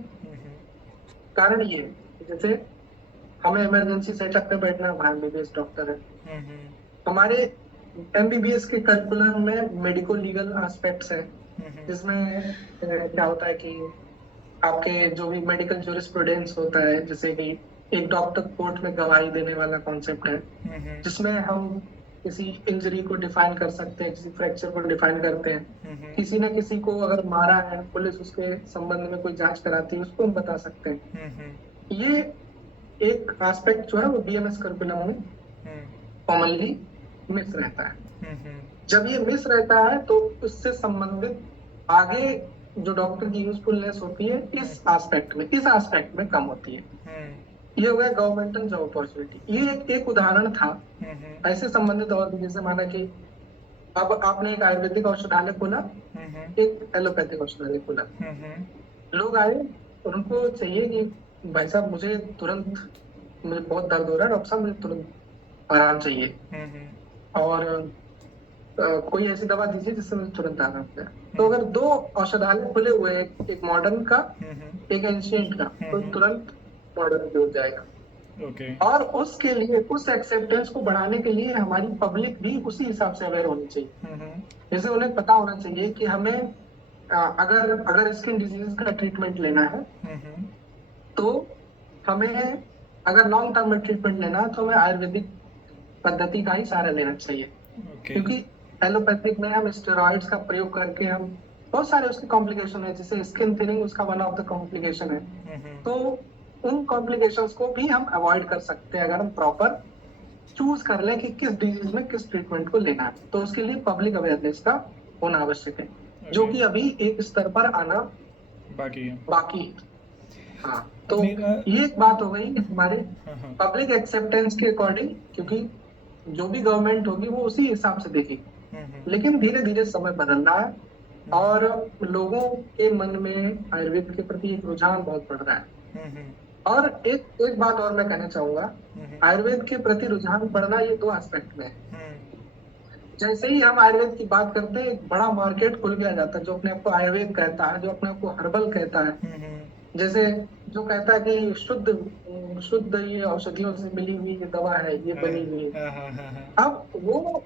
कारण ये है, जैसे हमें इमरजेंसी सेटअप पे बैठना है, वहाँ एमबीबीएस डॉक्टर है। हमारे एमबीबीएस के करिकुलम में मेडिको लीगल एस्पेक्ट्स है, जिसमें क्या होता है कि आपके जो भी मेडिकल ज्यूरिस्प्रूडेंस होता है, जैसे कि एक डॉक्टर कोर्ट में गवाही देने वाला कॉन्सेप्ट है, जिसमें हम किसी इंजरी को डिफाइन कर सकते हैं, किसी फ्रैक्चर को डिफाइन करते हैं। किसी ने किसी को अगर मारा है, पुलिस उसके संबंध में कोई जांच कराती है, उसको हम बता सकते हैं। ये एक एस्पेक्ट जो है वो बीएमएस करिकुलम में कॉमनली मिस रहता है। जब ये मिस रहता है तो उससे संबंधित आगे जो डॉक्टर की यूजफुलनेस होती है इस एस्पेक्ट में कम होती है। ये हो गया गवर्नमेंटल जॉब अपॉर्चुनिटी। ये एक उदाहरण था। ऐसे संबंधित और भी, जैसे माना कि अब आपने एक आयुर्वेदिक औषधालय खोला, एक एलोपैथिक औषधालय खोला, लोग आए और उनको चाहिए कि भाई साहब मुझे बहुत दर्द हो रहा है, डॉक्टर साहब मुझे तुरंत आराम चाहिए, और कोई ऐसी दवा दीजिए जिससे मुझे तुरंत आराम हो जाए। तो अगर दो औषधालय खुले हुए हैं, एक मॉडर्न का एक एंशिएंट का, तो तुरंत मॉडर्न भी हो जाएगा। ओके। और उसके लिए, उस एक्सेप्टेंस को बढ़ाने के लिए हमारी पब्लिक भी उसी हिसाब से अवेयर होनी चाहिए। हम्म। जैसे उन्हें पता होना चाहिए कि हमें अगर अगर स्किन डिजीज का ट्रीटमेंट लेना है हम्म। तो हमें, अगर लॉन्ग टर्म में ट्रीटमेंट लेना है तो हमें आयुर्वेदिक पद्धति का ही सहारा लेना चाहिए। ओके। क्योंकि एलोपैथिक में हम स्टेरॉइड्स का प्रयोग करके हम बहुत सारे उसके कॉम्प्लिकेशन है, जैसे स्किन थिनिंग उसका वन ऑफ द कॉम्प्लिकेशन है। तो उन कॉम्प्लिकेशंस को भी हम अवॉइड कर सकते हैं अगर हम प्रॉपर चूज कर लें कि किस डिजीज में किस ट्रीटमेंट को लेना है। तो उसके लिए पब्लिक अवेयरनेस का होना आवश्यक है, जो ओके। कि अभी एक स्तर पर आना बाकी है। बाकी है। हाँ, तो मेरा। ये एक बात हो गई हमारे हाँ हाँ। पब्लिक एक्सेप्टेंस के अकॉर्डिंग, क्योंकि जो भी गवर्नमेंट होगी वो उसी हिसाब से देखेगी। हम्म। लेकिन धीरे धीरे समय बदल रहा है हम्म। और लोगों के मन में आयुर्वेद के प्रति एक रुझान बहुत बढ़ रहा है। हम्म। और एक एक बात और मैं कहना चाहूंगा, हम्म। आयुर्वेद के प्रति रुझान बढ़ना ये दो एस्पेक्ट में है। हम्म। जैसे ही हम आयुर्वेद की बात करते हैं, एक बड़ा मार्केट खुल गया जाता है, जो अपने आप को आयुर्वेद कहता है, जो अपने आप को हर्बल कहता है। हम्म। जैसे जो कहता है कि शुद्ध शुद्ध ये औषधियों से मिली हुई ये दवा है, ये हाँ बनी हुई है। हाँ हाँ हाँ हाँ। अब वो,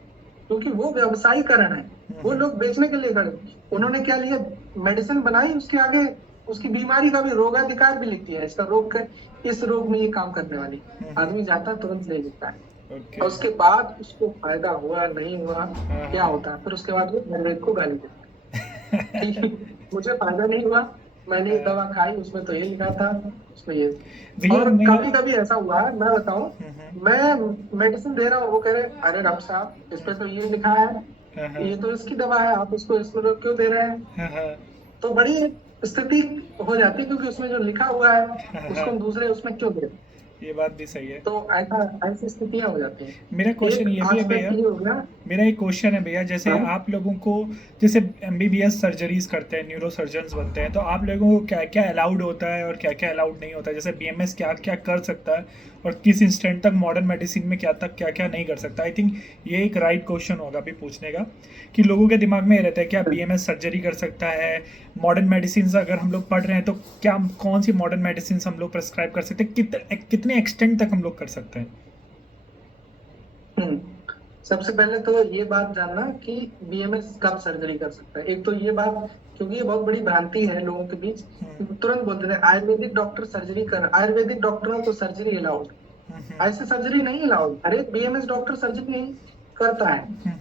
क्योंकि वो व्यवसायीकरण है, वो हम्म। लोग बेचने के लिए खड़े। उन्होंने क्या लिया, मेडिसिन बनाई, उसके आगे उसकी बीमारी का भी रोगाधिकार भी लिख दिया है, इसका रोग का, इस रोग में ये काम करने वाली। हम्म। आदमी जाता है तुरंत ले लेता है। ओके। और उसके बाद उसको फायदा हुआ नहीं हुआ हाँ क्या हाँ। होता है, फिर उसके बाद वो आयुर्वेद को गाली देता है कि मुझे फायदा नहीं हुआ, मैंने ये दवा खाई, उसमें तो ये लिखा था, उसमें ये। भैया और मेरा। कभी कभी ऐसा हुआ है, मैं बताऊं, मैं मेडिसिन दे रहा हूँ, वो कह रहे अरे डॉक्टर साहब इस पे तो ये लिखा है, हाँ हाँ ये तो इसकी दवा है, आप इसको इसमें रोक क्यों दे रहे हैं। हाँ हाँ तो बड़ी स्थिति हो जाती है, क्योंकि उसमें जो लिखा हुआ है हाँ उसको हाँ। हम दूसरे उसमें क्यों दे। ये बात भी सही है। तो ऐसा, ऐसी स्थितियां हो जाती मेरा हैं। क्वेश्चन एक ये भी है भैया। आस्पेक्ट ये हो गया। मेरा एक क्वेश्चन है भैया, जैसे हाँ। आप लोगों को, जैसे एमबीबीएस सर्जरीज करते हैं, न्यूरो सर्जन्स बनते हैं, तो आप लोगों को क्या क्या अलाउड होता है और क्या क्या अलाउड नहीं होता है? जैसे बीएमएस क्या क्या कर सकता है और किस इंस्टेंट तक मॉडर्न मेडिसिन में क्या क्या नहीं कर सकता? आई थिंक ये एक राइट क्वेश्चन होगा अभी पूछने का, कि लोगों के दिमाग में ये रहता है क्या बीएमएस सर्जरी कर सकता है, मॉडर्न मेडिसिन अगर हम लोग पढ़ रहे हैं तो क्या, कौन सी मॉडर्न मेडिसिन हम लोग प्रेस्क्राइब कर सकते हैं, कितने एक्सटेंट तक हम लोग कर सकते हैं? हम्म सबसे पहले तो ये बात जानना कि बीएमएस कब सर्जरी कर सकता है। एक तो ये बात, क्योंकि ये बहुत बड़ी भ्रांति है लोगों के बीच, तुरंत बोलते हैं आयुर्वेदिक डॉक्टर सर्जरी कर, आयुर्वेदिक डॉक्टरों को सर्जरी अलाउड। ऐसे सर्जरी नहीं अलाउड, हर एक बीएमएस डॉक्टर सर्जरी नहीं करता है।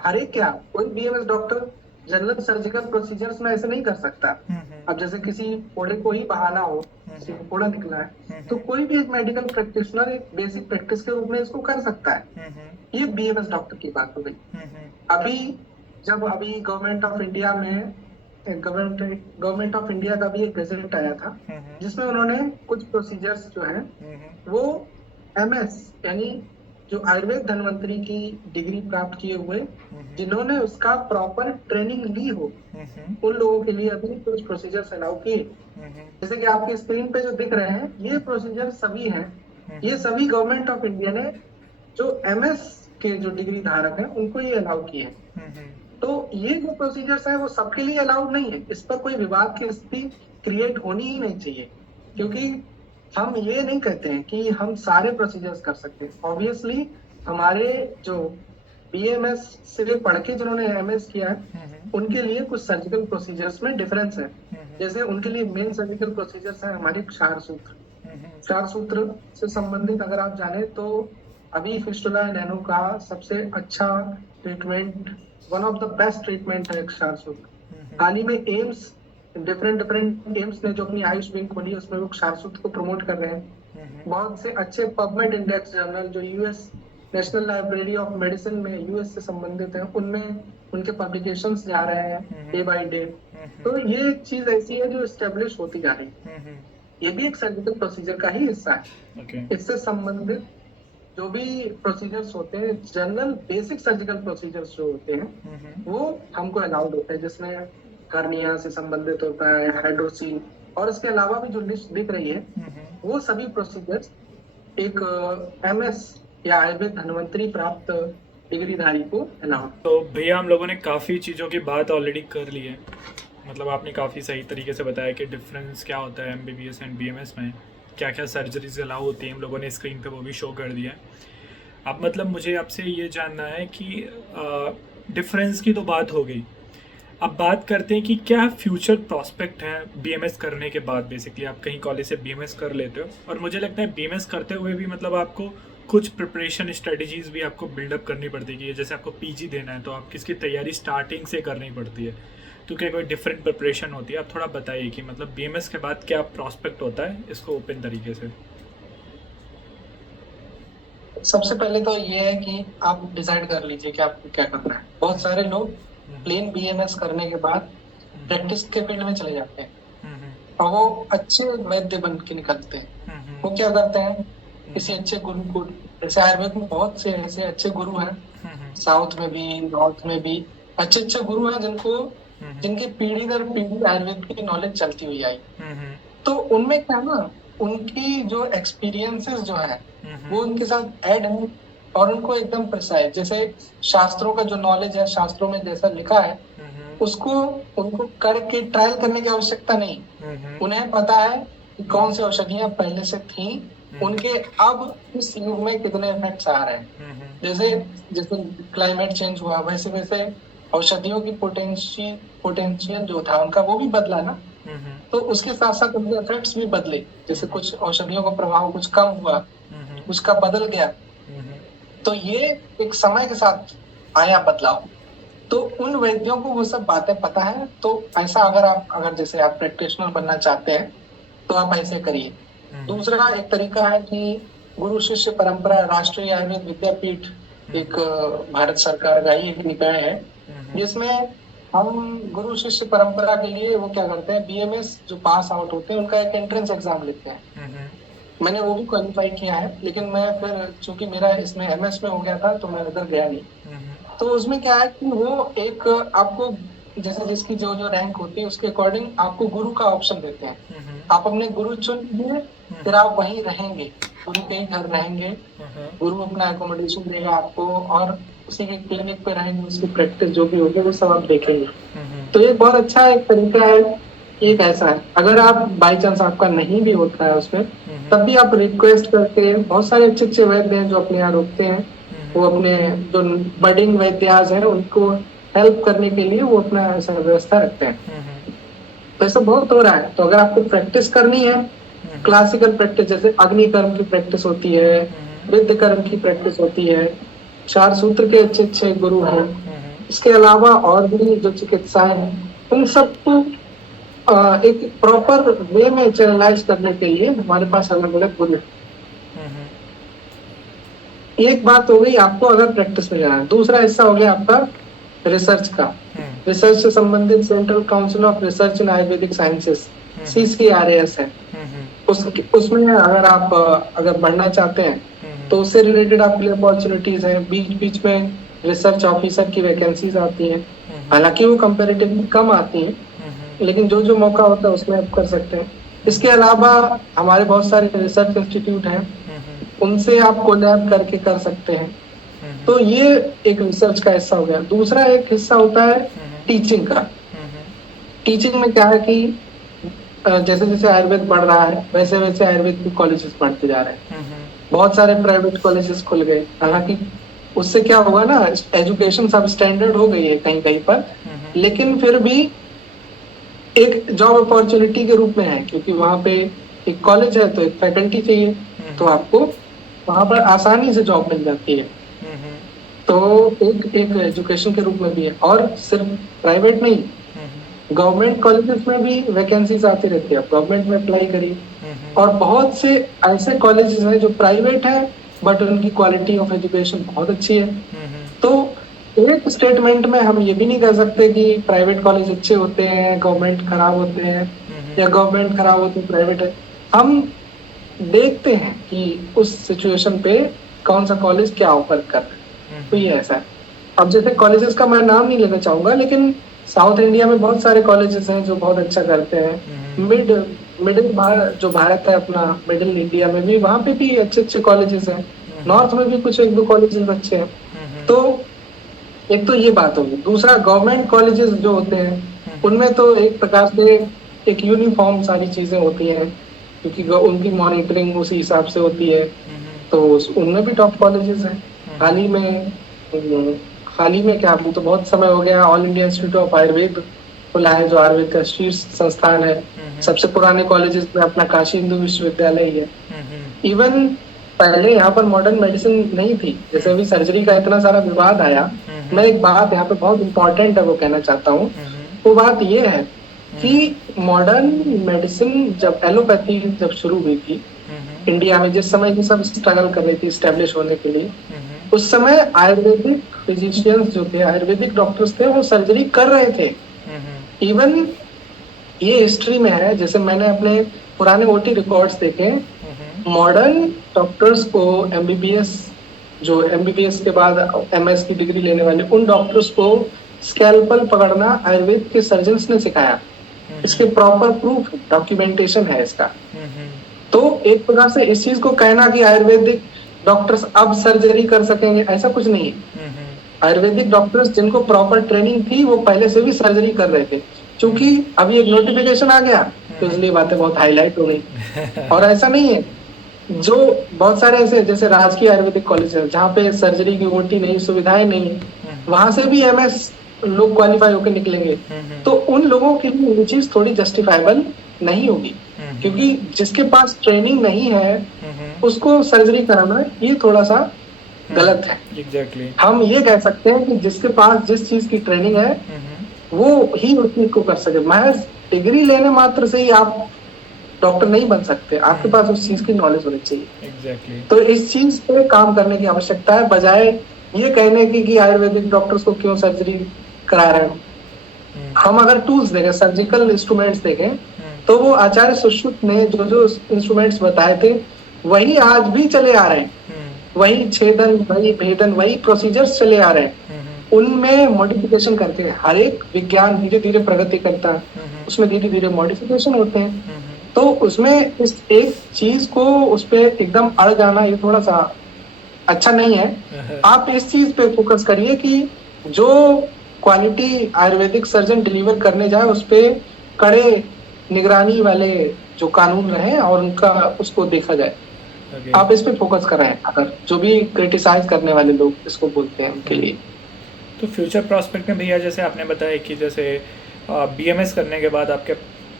हर एक क्या, कोई BMS doctor general surgical procedures में ऐसे नहीं कर सकता। अब जैसे किसी फोड़े को ही बहाना हो, किसी को फोड़ा निकला है, तो कोई भी एक मेडिकल प्रैक्टिशनर एक बेसिक प्रैक्टिस के रूप में इसको कर सकता है। ये बीएमएस डॉक्टर की बात हो गई। अभी जब अभी गवर्नमेंट ऑफ इंडिया में, गवर्नमेंट ऑफ इंडिया का भी एक गजट आया था, जिसमें उन्होंने कुछ प्रोसीजर्स जो है वो एमएस यानी जो आयुर्वेद धन्वंतरी की डिग्री प्राप्त किए हुए, जिन्होंने उसका प्रॉपर ट्रेनिंग ली हो, उन लोगों के लिए अभी कुछ प्रोसीजर्स अलाउ किए। जैसे कि आपकी स्क्रीन पे जो दिख रहे हैं, ये प्रोसीजर सभी हैं, ये सभी गवर्नमेंट ऑफ इंडिया ने जो एमएस के जो डिग्री धारक हैं उनको ये अलाउ किए हैं। तो ये जो प्रोसीजर्स है वो सबके लिए अलाउड नहीं है, इस पर कोई विवाद की स्थिति क्रिएट होनी ही नहीं चाहिए, क्योंकि हम ये नहीं कहते हैं कि हम सारे प्रोसीजर्स कर सकते हैं। ऑब्वियसली हमारे जो बीएमएस से पढ़ के जिन्होंने एमएस किया है, उनके लिए कुछ सर्जिकल प्रोसीजर्स में डिफरेंस है। जैसे उनके लिए मेन सर्जिकल प्रोसीजर्स है हमारे क्षार सूत्र। क्षार सूत्र से संबंधित अगर आप जाने तो अभी फिस्टुला नैनो का सबसे अच्छा treatment, one of the best treatment है क्षार सूत्र। हाल ही में एम्स, डिफरेंट डिफरेंट एम्स ने जो अपनी आयुष विंग खोली उसमें वो क्षार सूत्र को प्रमोट कर रहे हैं। बहुत से अच्छे पबमेड इंडेक्स जर्नल जो US national library of medicine में यूएस से संबंधित है, उनमें उनके पब्लिकेशंस जा रहे हैं डे बाय डे। तो ये एक चीज ऐसी है जो एस्टेब्लिश होती जा रही है। ये भी एक सर्जिकल प्रोसीजर का ही हिस्सा है। इससे संबंधित जो भी प्रोसीजर्स होते हैं, जनरल बेसिक सर्जिकल प्रोसीजर्स जो होते हैं वो हमको अलाउड होते हैं, जिसमें कर्निया से संबंधित होता है, हाइड्रोसील, और इसके अलावा भी जो लिस्ट दिख रही है वो सभी प्रोसीजर्स एक एमएस या आयुर्वेद धन्वंतरी प्राप्त डिग्रीधारी को अलाउड। तो भैया हम लोगों ने काफ़ी चीज़ों की बात ऑलरेडी कर ली है, मतलब आपने काफ़ी सही तरीके से बताया कि डिफरेंस क्या होता है एमबीबीएस एंड बीएमएस में। क्या क्या सर्जरीज अलाउ होती हैं, हम लोगों ने स्क्रीन पे वो भी शो कर दिया है। अब मतलब मुझे आपसे ये जानना है कि डिफरेंस की तो बात हो गई, अब बात करते हैं कि क्या फ्यूचर प्रॉस्पेक्ट हैं बीएमएस करने के बाद। बेसिकली आप कहीं कॉलेज से बीएमएस कर लेते हो, और मुझे लगता है बीएमएस करते हुए भी मतलब आपको कुछ प्रिपरेशन स्ट्रेटजीज भी आपको बिल्डअप करनी पड़ती है। जैसे आपको पीजी देना है तो आप किसकी तैयारी स्टार्टिंग से करनी पड़ती है, तो क्या कोई डिफरेंट प्रिपरेशन होती है? आप थोड़ा बताइए कि मतलब बीएमएस के बाद क्या प्रॉस्पेक्ट होता है, इसको ओपन तरीके से। सबसे पहले तो ये है कि आप डिसाइड कर लीजिए कि आपको क्या करना है। बहुत सारे लोग प्लेन बीएमएस करने के बाद प्रैक्टिस के फील्ड में चले जाते हैं और वो अच्छे वैद्य बन के निकलते हैं। वो क्या करते हैं, किसी अच्छे गुरु को, जैसे आयुर्वेद में बहुत से ऐसे अच्छे गुरु हैं, साउथ में भी नॉर्थ में भी अच्छे अच्छे गुरु हैं जिनकी पीढ़ी दर पीढ़ी आयुर्वेद की नॉलेज चलती हुई आई। तो उनमें क्या है ना, उनकी जो एक्सपीरियंसेस जो है वो उनके साथ ऐड है और उनको एकदम प्रिसाइज, जैसे शास्त्रों का जो नॉलेज है, शास्त्रों में जैसा लिखा है उसको उनको करके ट्रायल करने की आवश्यकता नहीं। उन्हें पता है कि कौन सी औषधियां पहले से थी, उनके अब इस युग में कितने इफेक्ट्स आ रहे हैं। जैसे जैसे क्लाइमेट चेंज हुआ वैसे वैसे औषधियों की पोटेंशियल जो था उनका वो भी बदला ना। तो उसके साथ साथ उनके इफेक्ट्स भी बदले, जैसे कुछ औषधियों का प्रभाव कुछ कम हुआ, उसका बदल गया। तो ये एक समय के साथ आया बदलाव। तो उन वैद्यों को वो सब बातें पता है। तो ऐसा अगर जैसे आप प्रैक्टिशनर बनना चाहते हैं तो आप ऐसे करिए। दूसरा एक तरीका है कि गुरु शिष्य परंपरा राष्ट्रीय आयुर्वेद विद्यापीठ एक भारत सरकार का ही एक निकाय है, जिसमें हम गुरु शिष्य परंपरा के लिए वो क्या करते हैं, बीएमएस जो पास आउट होते हैं उनका एक एंट्रेंस एग्जाम लेते हैं। मैंने वो भी क्वालिफाई किया है, लेकिन मैं फिर चूंकि मेरा इसमें एमएस में हो गया था तो मैं उधर गया नहीं। तो उसमें क्या है कि वो एक आपको जैसे जिसकी जो जो रैंक होती है उसके अकॉर्डिंग आपको गुरु का ऑप्शन देते हैं। आप अपने गुरु चुन लीजिए, फिर आप वहीं रहेंगे, गुरु के ही घर रहेंगे। गुरु अपना एकोमोडेशन देगा आपको और उसी के क्लिनिक पे रहेंगे, उसकी प्रैक्टिस जो भी होगी वो सब आप देखेंगे। तो ये बहुत अच्छा एक तरीका है। एक ऐसा है, अगर आप बाई चांस आपका नहीं भी होता है उसमें, तब भी आप रिक्वेस्ट करके, बहुत सारे अच्छे अच्छे वैद्य हैं जो अपने यहाँ रुकते हैं, वो अपने जो बडिंग वैद्याज हैं उनको हेल्प करने के लिए वो अपना ऐसा व्यवस्था रखते हैं। तो ऐसा बहुत हो रहा है। तो अगर आपको प्रैक्टिस करनी है, क्लासिकल प्रैक्टिस जैसे अग्निकर्म की प्रैक्टिस होती है, विद्य कर्म की प्रैक्टिस होती है, चार सूत्र के अच्छे अच्छे गुरु हैं। इसके अलावा और भी जो चिकित्साएं हैं उन सबको एक प्रॉपर वे में चैनलाइज करने के लिए हमारे पास अलग अलग गुरु। एक बात हो गई आपको अगर प्रैक्टिस में जाना है। दूसरा हिस्सा हो गया आपका रिसर्च का। रिसर्च से संबंधित central council of research in Ayurvedic sciences CCRAS है। उसमें अगर आप अगर बढ़ना चाहते हैं तो उससे रिलेटेड आपके लिए अपॉर्चुनिटीज है। बीच बीच में रिसर्च ऑफिसर की वैकेंसीज आती हैं, हालांकि वो कंपैरेटिवली कम आती हैं, लेकिन जो जो मौका होता है उसमें आप कर सकते हैं। इसके अलावा हमारे बहुत सारे रिसर्च इंस्टीट्यूट हैं, उनसे आप कोलैब करके कर सकते हैं। तो ये एक रिसर्च का हिस्सा हो गया। दूसरा एक हिस्सा होता है टीचिंग का। टीचिंग में क्या है कि जैसे जैसे आयुर्वेद बढ़ रहा है वैसे वैसे आयुर्वेद के कॉलेजेस बढ़ते जा रहे हैं। बहुत सारे प्राइवेट कॉलेजेस खुल गए, हालांकि उससे क्या होगा ना, एजुकेशन सब स्टैंडर्ड हो गई है कहीं कहीं पर, लेकिन फिर भी एक जॉब अपॉर्चुनिटी के रूप में है, क्योंकि वहां पे एक कॉलेज है तो एक फैकल्टी चाहिए, तो आपको वहां पर आसानी से जॉब मिल जाती है। तो एक एक एजुकेशन के रूप में भी है। और सिर्फ प्राइवेट नहीं, गवर्नमेंट कॉलेजेस में भी वैकेंसीज आती रहती है, आप गवर्नमेंट में अप्लाई करिए। और बहुत से ऐसे कॉलेजेस हैं जो प्राइवेट है बट उनकी क्वालिटी ऑफ एजुकेशन बहुत अच्छी है। तो एक स्टेटमेंट में हम ये भी नहीं कर सकते कि प्राइवेट कॉलेज अच्छे होते हैं गवर्नमेंट खराब होते हैं, या गवर्नमेंट खराब होते हैं प्राइवेट है। हम देखते हैं कि उस सिचुएशन पे कौन सा कॉलेज क्या ऑफर कर रहा है। तो ये ऐसा है। अब जैसे कॉलेजेस का मैं नाम नहीं लेना चाहूंगा, लेकिन साउथ इंडिया में बहुत सारे कॉलेजेस हैं जो बहुत अच्छा करते हैं। जो भारत है अपना, मिडिल इंडिया में भी वहाँ पे भी अच्छे अच्छे कॉलेजेस हैं। नॉर्थ में भी कुछ एक दो कॉलेजेस अच्छे हैं। तो एक तो ये बात होगी। दूसरा, गवर्नमेंट कॉलेजेस जो होते हैं उनमें तो एक प्रकार से एक यूनिफॉर्म सारी चीजें होती हैं, क्योंकि उनकी मॉनिटरिंग उसी हिसाब से होती है। तो उनमें भी टॉप कॉलेजेस हैं। हाल ही में हाल ही में क्या, अभी तो बहुत समय हो गया, all India institute of Ayurveda खुला है, जो आयुर्वेद का शीर्ष संस्थान है। सबसे पुराने कॉलेजेस में अपना काशी हिंदू विश्वविद्यालय ही है। इवन पहले यहाँ पर मॉडर्न मेडिसिन नहीं थी, जैसे अभी सर्जरी का इतना सारा विवाद आया। मैं एक बात यहाँ पे बहुत इंपॉर्टेंट है वो कहना चाहता हूँ। वो बात ये है कि मॉडर्न मेडिसिन जब एलोपैथी जब शुरू हुई थी इंडिया में, जिस समय की सब स्ट्रगल कर रही थी स्टेब्लिश होने के लिए, उस समय आयुर्वेदिक फिजिशियंस जो थे, आयुर्वेदिक डॉक्टर्स थे, वो सर्जरी कर रहे थे। इवन ये हिस्ट्री में है, जैसे मैंने अपने पुराने ओटी रिकॉर्ड्स देखे, मॉडर्न डॉक्टर्स को एमबीबीएस, जो एमबीबीएस के बाद एमएस की डिग्री लेने वाले उन डॉक्टर्स को स्कैल्पल पकड़ना आयुर्वेद के सर्जन्स ने सिखाया। इसके प्रॉपर प्रूफ डॉक्यूमेंटेशन है इसका। तो एक प्रकार से इस चीज को कहना कि आयुर्वेदिक डॉक्टर्स अब सर्जरी कर सकेंगे, ऐसा कुछ नहीं है। आयुर्वेदिक डॉक्टर्स जिनको प्रॉपर ट्रेनिंग थी वो पहले से भी सर्जरी कर रहे थे। क्योंकि अभी एक नोटिफिकेशन आ गया तो इसलिए बातें बहुत हाईलाइट हो गई। और ऐसा नहीं है, जो बहुत सारे ऐसे जैसे राजकीय आयुर्वेदिक कॉलेज है जहाँ पे सर्जरी की ओटी नहीं, सुविधाएं नहीं है, वहां से भी एमएस लोग क्वालिफाई होकर निकलेंगे। तो उन लोगों के लिए ये चीज थोड़ी जस्टिफाइबल नहीं होगी, क्योंकि जिसके पास ट्रेनिंग नहीं है उसको सर्जरी कराना ये थोड़ा सा गलत है। Exactly. हम ये कह सकते हैं कि जिसके पास जिस चीज की ट्रेनिंग है वो ही उस चीज को कर सके। महज डिग्री लेने मात्र से ही आप डॉक्टर नहीं बन सकते, आपके पास उस चीज की नॉलेज होनी चाहिए। Exactly. तो इस चीज पे काम करने की आवश्यकता है, बजाय ये कहने की कि आयुर्वेदिक डॉक्टर्स को क्यों सर्जरी करा रहे हैं। हम अगर टूल्स देखें, सर्जिकल इंस्ट्रूमेंट्स देखें, तो वो आचार्य सुश्रुत ने जो जो इंस्ट्रूमेंट्स बताए थे वही आज भी चले आ रहे हैं। वही छेदन, वही भेदन, वही प्रोसीजर्स चले आ रहे हैं। उनमें मॉडिफिकेशन करके हर एक विज्ञान धीरे धीरे प्रगति करता है, उसमें धीरे धीरे मॉडिफिकेशन होते हैं। तो उसमें इस एक चीज को उस पे एकदम अड़ जाना ये थोड़ा सा अच्छा नहीं है। आप इस चीज पे फोकस करिए कि जो क्वालिटी आयुर्वेदिक सर्जन डिलीवर करने जाए उस पे कड़े निगरानी वाले जो कानून रहे और उनका उसको देखा जाए। आप इस पे फोकस कर रहे हैं, अगर जो भी क्रिटिसाइज करने वाले लोग इसको बोलते हैं उनके लिए। तो फ्यूचर प्रॉस्पेक्ट में भैया जैसे आपने बताया कि जैसे बीएमएस करने के बाद आपके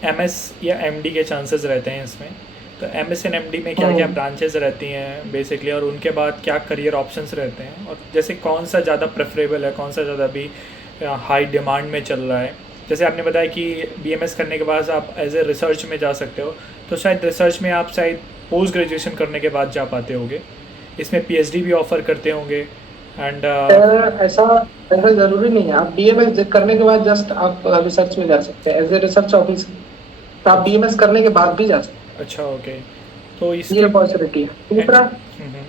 एमएस या एमडी के चांसेस रहते हैं इसमें, तो एमएस एंड एमडी में क्या क्या ब्रांचेस रहती हैं बेसिकली, और उनके बाद क्या करियर ऑप्शंस रहते हैं, और जैसे कौन सा ज़्यादा प्रेफरेबल है, कौन सा ज़्यादा अभी हाई डिमांड में चल रहा है। जैसे आपने बताया कि बीएमएस करने के बाद आप एज ए रिसर्च में जा सकते हो, तो शायद रिसर्च में आप शायद पोस्ट ग्रेजुएशन करने के बाद जा पाते होंगे, इसमें पीएचडी भी ऑफर करते होंगे। एंड ऐसा जरूरी नहीं है। आप बीएमएस करने के बाद जस्ट आप रिसर्च में जा सकते हैं एज ए रिसर्च ऑफिसर, तो आप बीएमएस करने के बाद भी जा सकते हैं। अच्छा, ओके, तो ये अपॉर्चुनिटी है।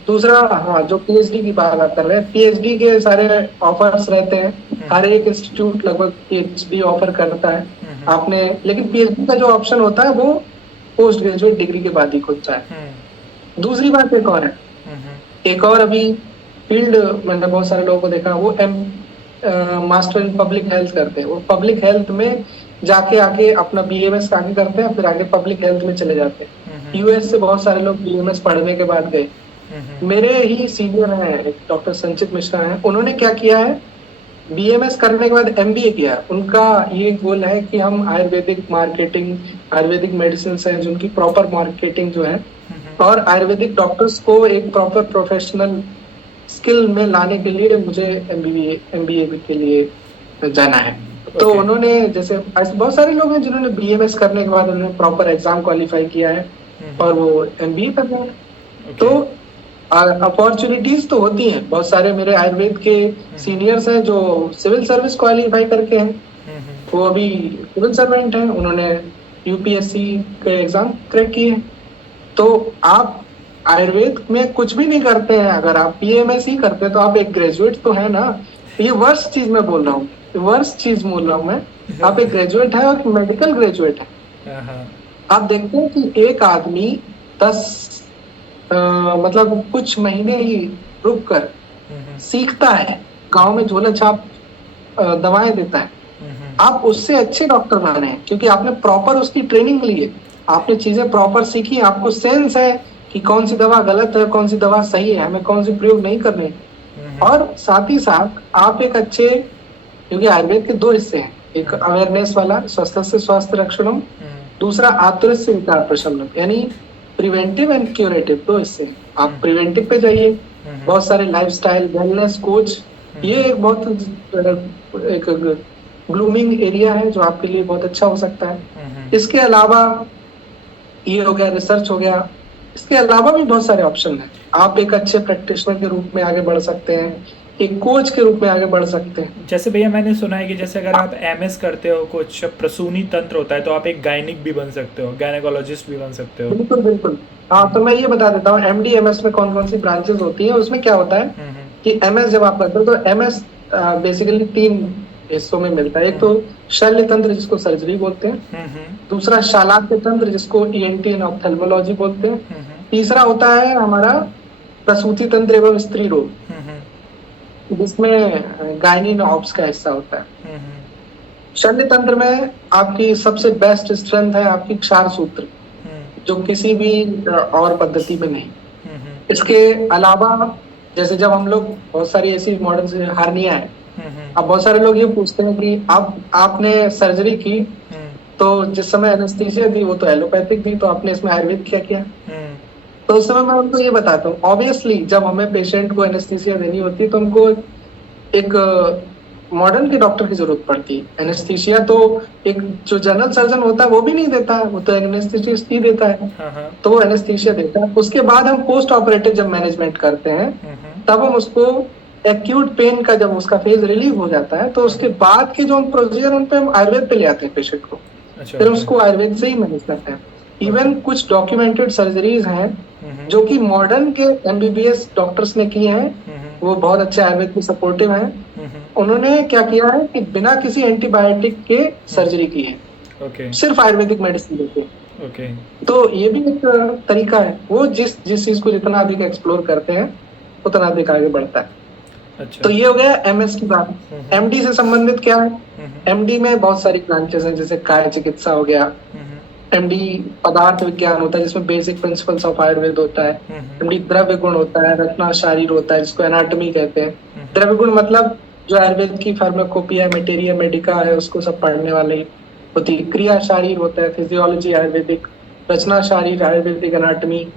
दूसरा हाँ, जो पीएचडी की बात आप कर रहे हैं, पीएचडी के सारे ऑफर्स रहते हैं। हर एक इंस्टीट्यूट लगभग पीएचडी ऑफर करता है। आपने लेकिन पीएचडी का जो ऑप्शन होता है वो पोस्ट ग्रेजुएट डिग्री के बाद ही खुलता है। दूसरी बात एक और है, एक और अभी फील्ड मैंने बहुत सारे लोगों को देखा, वो मास्टर इन पब्लिक हेल्थ करते हैं। वो पब्लिक हेल्थ में जाके आके अपना बीएमएस आगे करते हैं, फिर आगे पब्लिक हेल्थ में चले जाते हैं। यूएस से बहुत सारे लोग बीएमएस पढ़ने के बाद गए। मेरे ही सीनियर हैं, डॉक्टर संचित मिश्रा हैं, उन्होंने क्या किया है, बीएमएस करने के बाद एमबीए किया। उनका ये गोल है कि हम आयुर्वेदिक मार्केटिंग, आयुर्वेदिक मेडिसिन है जिनकी प्रॉपर मार्केटिंग जो है, और आयुर्वेदिक डॉक्टर्स को एक प्रॉपर प्रोफेशनल स्किल में लाने के लिए मुझे एमबीए के लिए जाना है। तो उन्होंने जैसे बहुत सारे लोग हैं जिन्होंने बीएमएस करने के बाद उन्होंने प्रॉपर एग्जाम क्वालिफाई किया है और वो एमबीए कर रहे हैं। तो अपॉर्चुनिटीज तो होती हैं। बहुत सारे मेरे आयुर्वेद के सीनियर्स हैं जो सिविल सर्विस क्वालिफाई करके हैं, वो अभी सिविल सर्वेंट हैं, उन्होंने यूपीएससी के एग्जाम क्रैक किए। तो आप आयुर्वेद में कुछ भी नहीं करते हैं, अगर आप बीएमएस ही करते हैं तो आप एक ग्रेजुएट तो है ना। ये वर्स्ट चीज मैं बोल रहा हूँ, वर्स्ट चीज बोल रहा हूँ मैं। आप एक ग्रेजुएट है और मेडिकल ग्रेजुएट है। आप देखते हैं कि एक आदमी 10 मतलब कुछ महीने ही रुक कर सीखता है, गांव में झोला छाप दवाएं देता है, आप उससे अच्छे डॉक्टर बने क्योंकि आपने प्रॉपर उसकी ट्रेनिंग ली है, आपने चीजें प्रॉपर सीखी, आपको सेंस है कि कौन सी दवा गलत है, कौन सी दवा सही है, हमें कौन सी प्रयोग नहीं करने। और साथ ही साथ आप एक अच्छे, क्योंकि आयुर्वेद के दो हिस्से हैं, एक अवेयरनेस वाला स्वस्थ से स्वास्थ्य रक्षणम, दूसरा आतुर से विकार प्रशमनम, यानी प्रिवेंटिव एंड क्यूरेटिव, दो हिस्से हैं। आप प्रिवेंटिव पे जाइए, बहुत सारे लाइफस्टाइल वेलनेस कोच, ये एक बहुत एक ग्लूमिंग एरिया है जो आपके लिए बहुत अच्छा हो सकता है। इसके अलावा ये हो गया, रिसर्च हो गया, इसके अलावा भी बहुत सारे ऑप्शन हैं। आप एक अच्छे प्रैक्टिशनर के रूप में आगे बढ़ सकते हैं, एक कोच के रूप में आगे बढ़ सकते हैं। जैसे भैया मैंने सुना है कि जैसे अगर आप एमएस करते हो, कुछ प्रसूनी तंत्र होता है, तो आप एक गायनिक भी बन सकते हो, गायनेकोलॉजिस्ट भी बन सकते हो। बिल्कुल बिल्कुल। हाँ, तो मैं ये बता देता हूँ एमडी एमएस में कौन कौन सी ब्रांचेस होती है। उसमें क्या होता है कि एमएस जब आप करते हो तो एमएस बेसिकली तीन हिस्सों में मिलता है। एक तो शल्य तंत्र जिसको सर्जरी बोलते हैं, दूसरा शालाक्य तंत्र जिसको ईएनटी एंड ऑप्थेल्मोलॉजी बोलते हैं, तीसरा होता है हमारा प्रसूति तंत्र एवं स्त्री रोग, जिसमें गायनी ऑप्स का हिस्सा होता है। शल्य तंत्र में आपकी सबसे बेस्ट स्ट्रेंथ है आपकी क्षार सूत्र, जो किसी भी और पद्धति में नहीं। इसके अलावा जैसे जब हम लोग बहुत सारी ऐसी मॉडर्न से हार्निया है, अब बहुत सारे लोग ये पूछते हैं कि आपने सर्जरी की तो जिस समय एनेस्थीसिया दी वो तो एलोपैथिक दी, तो आपने इसमें आयुर्वेद क्या किया? तो उस समय मैं उनको ये बताता हूँ, ऑब्वियसली जब हमें पेशेंट को एनेस्थीसिया देनी होती है तो हमको एक मॉडर्न के डॉक्टर की जरूरत पड़ती है। एनेस्थीसिया तो एक जो जनरल सर्जन होता है वो भी नहीं देता है, वो तो एनेस्थीसिस्ट ही देता है, तो वो एनेस्थीसिया देता है। उसके बाद हम पोस्ट ऑपरेटिव जब मैनेजमेंट करते हैं तब हम उसको एक्यूट पेन का जब उसका फेज रिलीव हो जाता है तो उसके बाद के जो हम प्रोसीजर उन पे हम आयुर्वेद पे ले आते हैं पेशेंट को, फिर उसको आयुर्वेद से ही मैनेज करते हैं। इवन कुछ डॉक्यूमेंटेड सर्जरीज हैं जो कि मॉडर्न के एमबीबीएस डॉक्टर्स ने किए हैं, वो बहुत अच्छे आयुर्वेद के सपोर्टिव हैं। उन्होंने क्या किया है कि बिना किसी एंटीबायोटिक के सर्जरी की है, सिर्फ आयुर्वेदिक मेडिसिन देते। तो ये भी एक तरीका है, वो जिस चीज को जितना अधिक एक्सप्लोर करते हैं उतना अधिक आगे बढ़ता है। तो ये हो गया एमएस की बात। एमडी से संबंधित क्या है? एमडी में बहुत सारी ब्रांचेस हैं, जैसे काय चिकित्सा हो गया, एमडी पदार्थ विज्ञान होता है जिसमें बेसिक प्रिंसिपल्स ऑफ आयुर्वेद होता है, एमडी द्रव्य गुण होता है, रचना शारीर होता है जिसको एनाटॉमी कहते हैं। द्रव्य गुण मतलब जो आयुर्वेद की फार्माकोपिया मेटेरिया मेडिका है उसको सब पढ़ने वाले होती है। क्रिया शारीर होता है फिजियोलॉजी आयुर्वेदिक, रचना शारीर आयुर्वेदिक एनाटॉमी,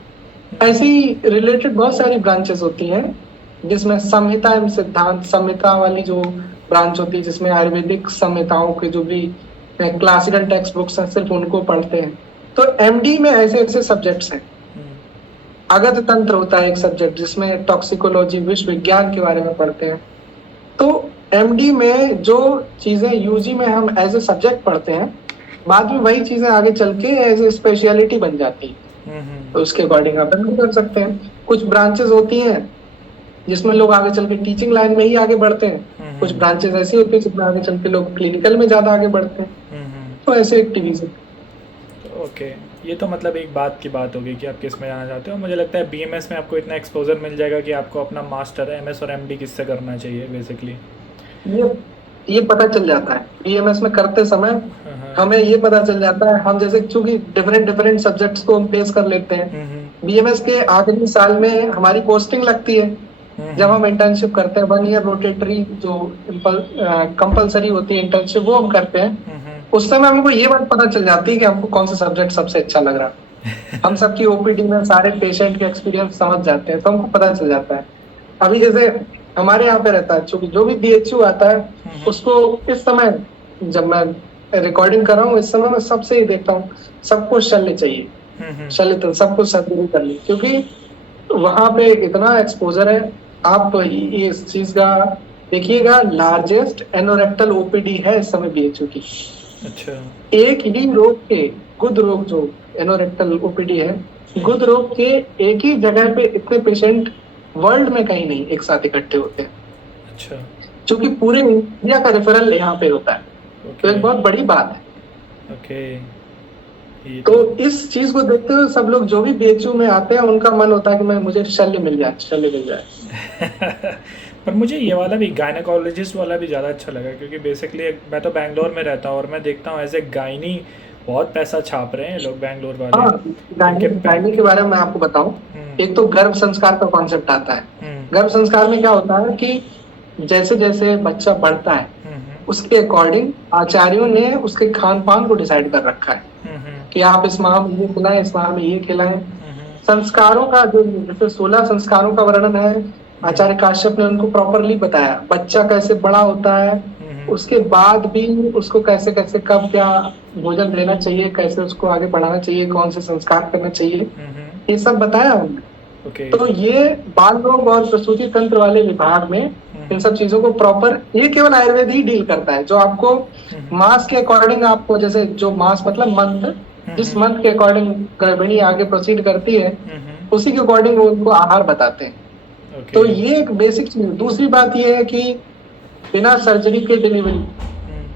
ऐसी रिलेटेड बहुत सारी ब्रांचेस होती हैं जिसमें संहिता एवं सिद्धांत, संहिता वाली जो ब्रांच होती है जिसमें आयुर्वेदिक संहिताओं के जो भी क्लासिकल टेक्स्ट बुक्स हैं सिर्फ उनको पढ़ते हैं। तो एमडी में ऐसे ऐसे सब्जेक्ट्स हैं। अगध तंत्र होता है एक सब्जेक्ट जिसमें टॉक्सिकोलॉजी विष विज्ञान के बारे में पढ़ते हैं। तो एमडी में जो चीजें यूजी में हम एज ए सब्जेक्ट पढ़ते हैं, बाद में वही चीजें आगे चल के एज ए स्पेशलिटी बन जाती है, तो उसके अकॉर्डिंग आप एमडी कर सकते हैं। कुछ ब्रांचेस होती हैं जिसमें लोग आगे चल के टीचिंग लाइन में ही आगे बढ़ते हैं, कुछ ब्रांचेस ऐसी होती है जिसमें आगे चल के लोग क्लिनिकल में ज्यादा आगे बढ़ते हैं, तो ऐसे एक्टिविटीज। ओके, ये तो मतलब एक बात की बात होगी कि आप किस में जाना चाहते हो। मुझे लगता है बीएमएस में आपको इतना एक्सपोजर मिल जाएगा कि आपको अपना मास्टर एमएस और एमडी किससे करना चाहिए बेसिकली ये पता चल जाता है बीएमएस में करते समय। हमें ये पता चल जाता है, हम जैसे चूंकि डिफरेंट सब्जेक्ट्स को हम फेस कर लेते हैं, बीएमएस के आखिरी साल में हमारी पोस्टिंग लगती है जब हम इंटर्नशिप करते हैं। 1 ईयर रोटेटरी जो कंपलसरी होती है इंटर्नशिप, वो हम करते हैं। उस समय हमको ये बात पता चल जाती है कि हमको कौन सा सब्जेक्ट सबसे अच्छा लग रहा है। हम सबकी ओपीडी में सारे पेशेंट के एक्सपीरियंस समझ जाते हैं, तो हमको पता चल जाता है। अभी जैसे हमारे यहाँ पे रहता है, चूंकि जो भी बीएचयू आता है उसको इस समय जब मैं रिकॉर्डिंग कर रहा हूँ इस समय मैं सबसे ही देखता हूँ सबको शल्य चाहिए, शल्य तो सबको सर्जरी कर ली, क्योंकि वहां पे इतना एक्सपोजर है। आप इस चीज का देखिएगा, लार्जेस्ट एनोरेक्टल ओपीडी है इस समय बीएचयू की। अच्छा, एक ही रोग के गुद रोग जो एनोरेक्टल ओपीडी है, गुद रोग के एक ही जगह पे इतने पेशेंट वर्ल्ड में कहीं नहीं एक साथ इकट्ठे होते हैं। अच्छा, क्योंकि पूरे इंडिया का रेफरल यहाँ पे होता है, तो एक बहुत बड़ी बात है। तो इस चीज को देखते हुए सब लोग जो भी बीएचयू में आते हैं उनका मन होता है कि मुझे शल्य मिल जाए, शल्य मिल जाए। पर मुझे ये वाला भी गायनेकोलॉजिस्ट वाला भी ज़्यादा अच्छा लगा, क्योंकि बेसिकली मैं तो बैंगलोर में रहता हूँ और मैं देखता हूँ एज ए गायनी बहुत पैसा छाप रहे हैं लोग बैंगलोर वाले। हाँ, इनके गायनी के बारे में मैं आपको बताऊं, एक तो गर्भ संस्कार का कॉन्सेप्ट आता है। गर्भ संस्कार में क्या होता है कि जैसे जैसे बच्चा बढ़ता है उसके अकॉर्डिंग आचार्यों ने उसके खान पान को डिसाइड कर रखा है कि आप इस माह में ये खिलाएं, इस माह में ये खिलाएं। संस्कारों का जो जैसे 16 संस्कारों का वर्णन है, आचार्य काश्यप ने उनको प्रॉपरली बताया। बच्चा कैसे बड़ा होता है, उसके बाद भी उसको कैसे कैसे कब क्या भोजन देना चाहिए, कैसे उसको आगे बढ़ाना चाहिए, कौन से संस्कार करना चाहिए, ये सब बताया हमने। तो ये बाल रोग और प्रसूति तंत्र वाले विभाग में इन सब चीजों को प्रॉपर, ये केवल आयुर्वेद ही डील करता है। जो आपको मास के अकॉर्डिंग, आपको जैसे जो मास मतलब मंथ, जिस मंथ के अकॉर्डिंग गर्भिणी आगे प्रोसीड करती है उसी के अकॉर्डिंग वो उनको आहार बताते हैं। तो ये एक बेसिक चीज। दूसरी बात ये है कि बिना सर्जरी के डिलीवरी,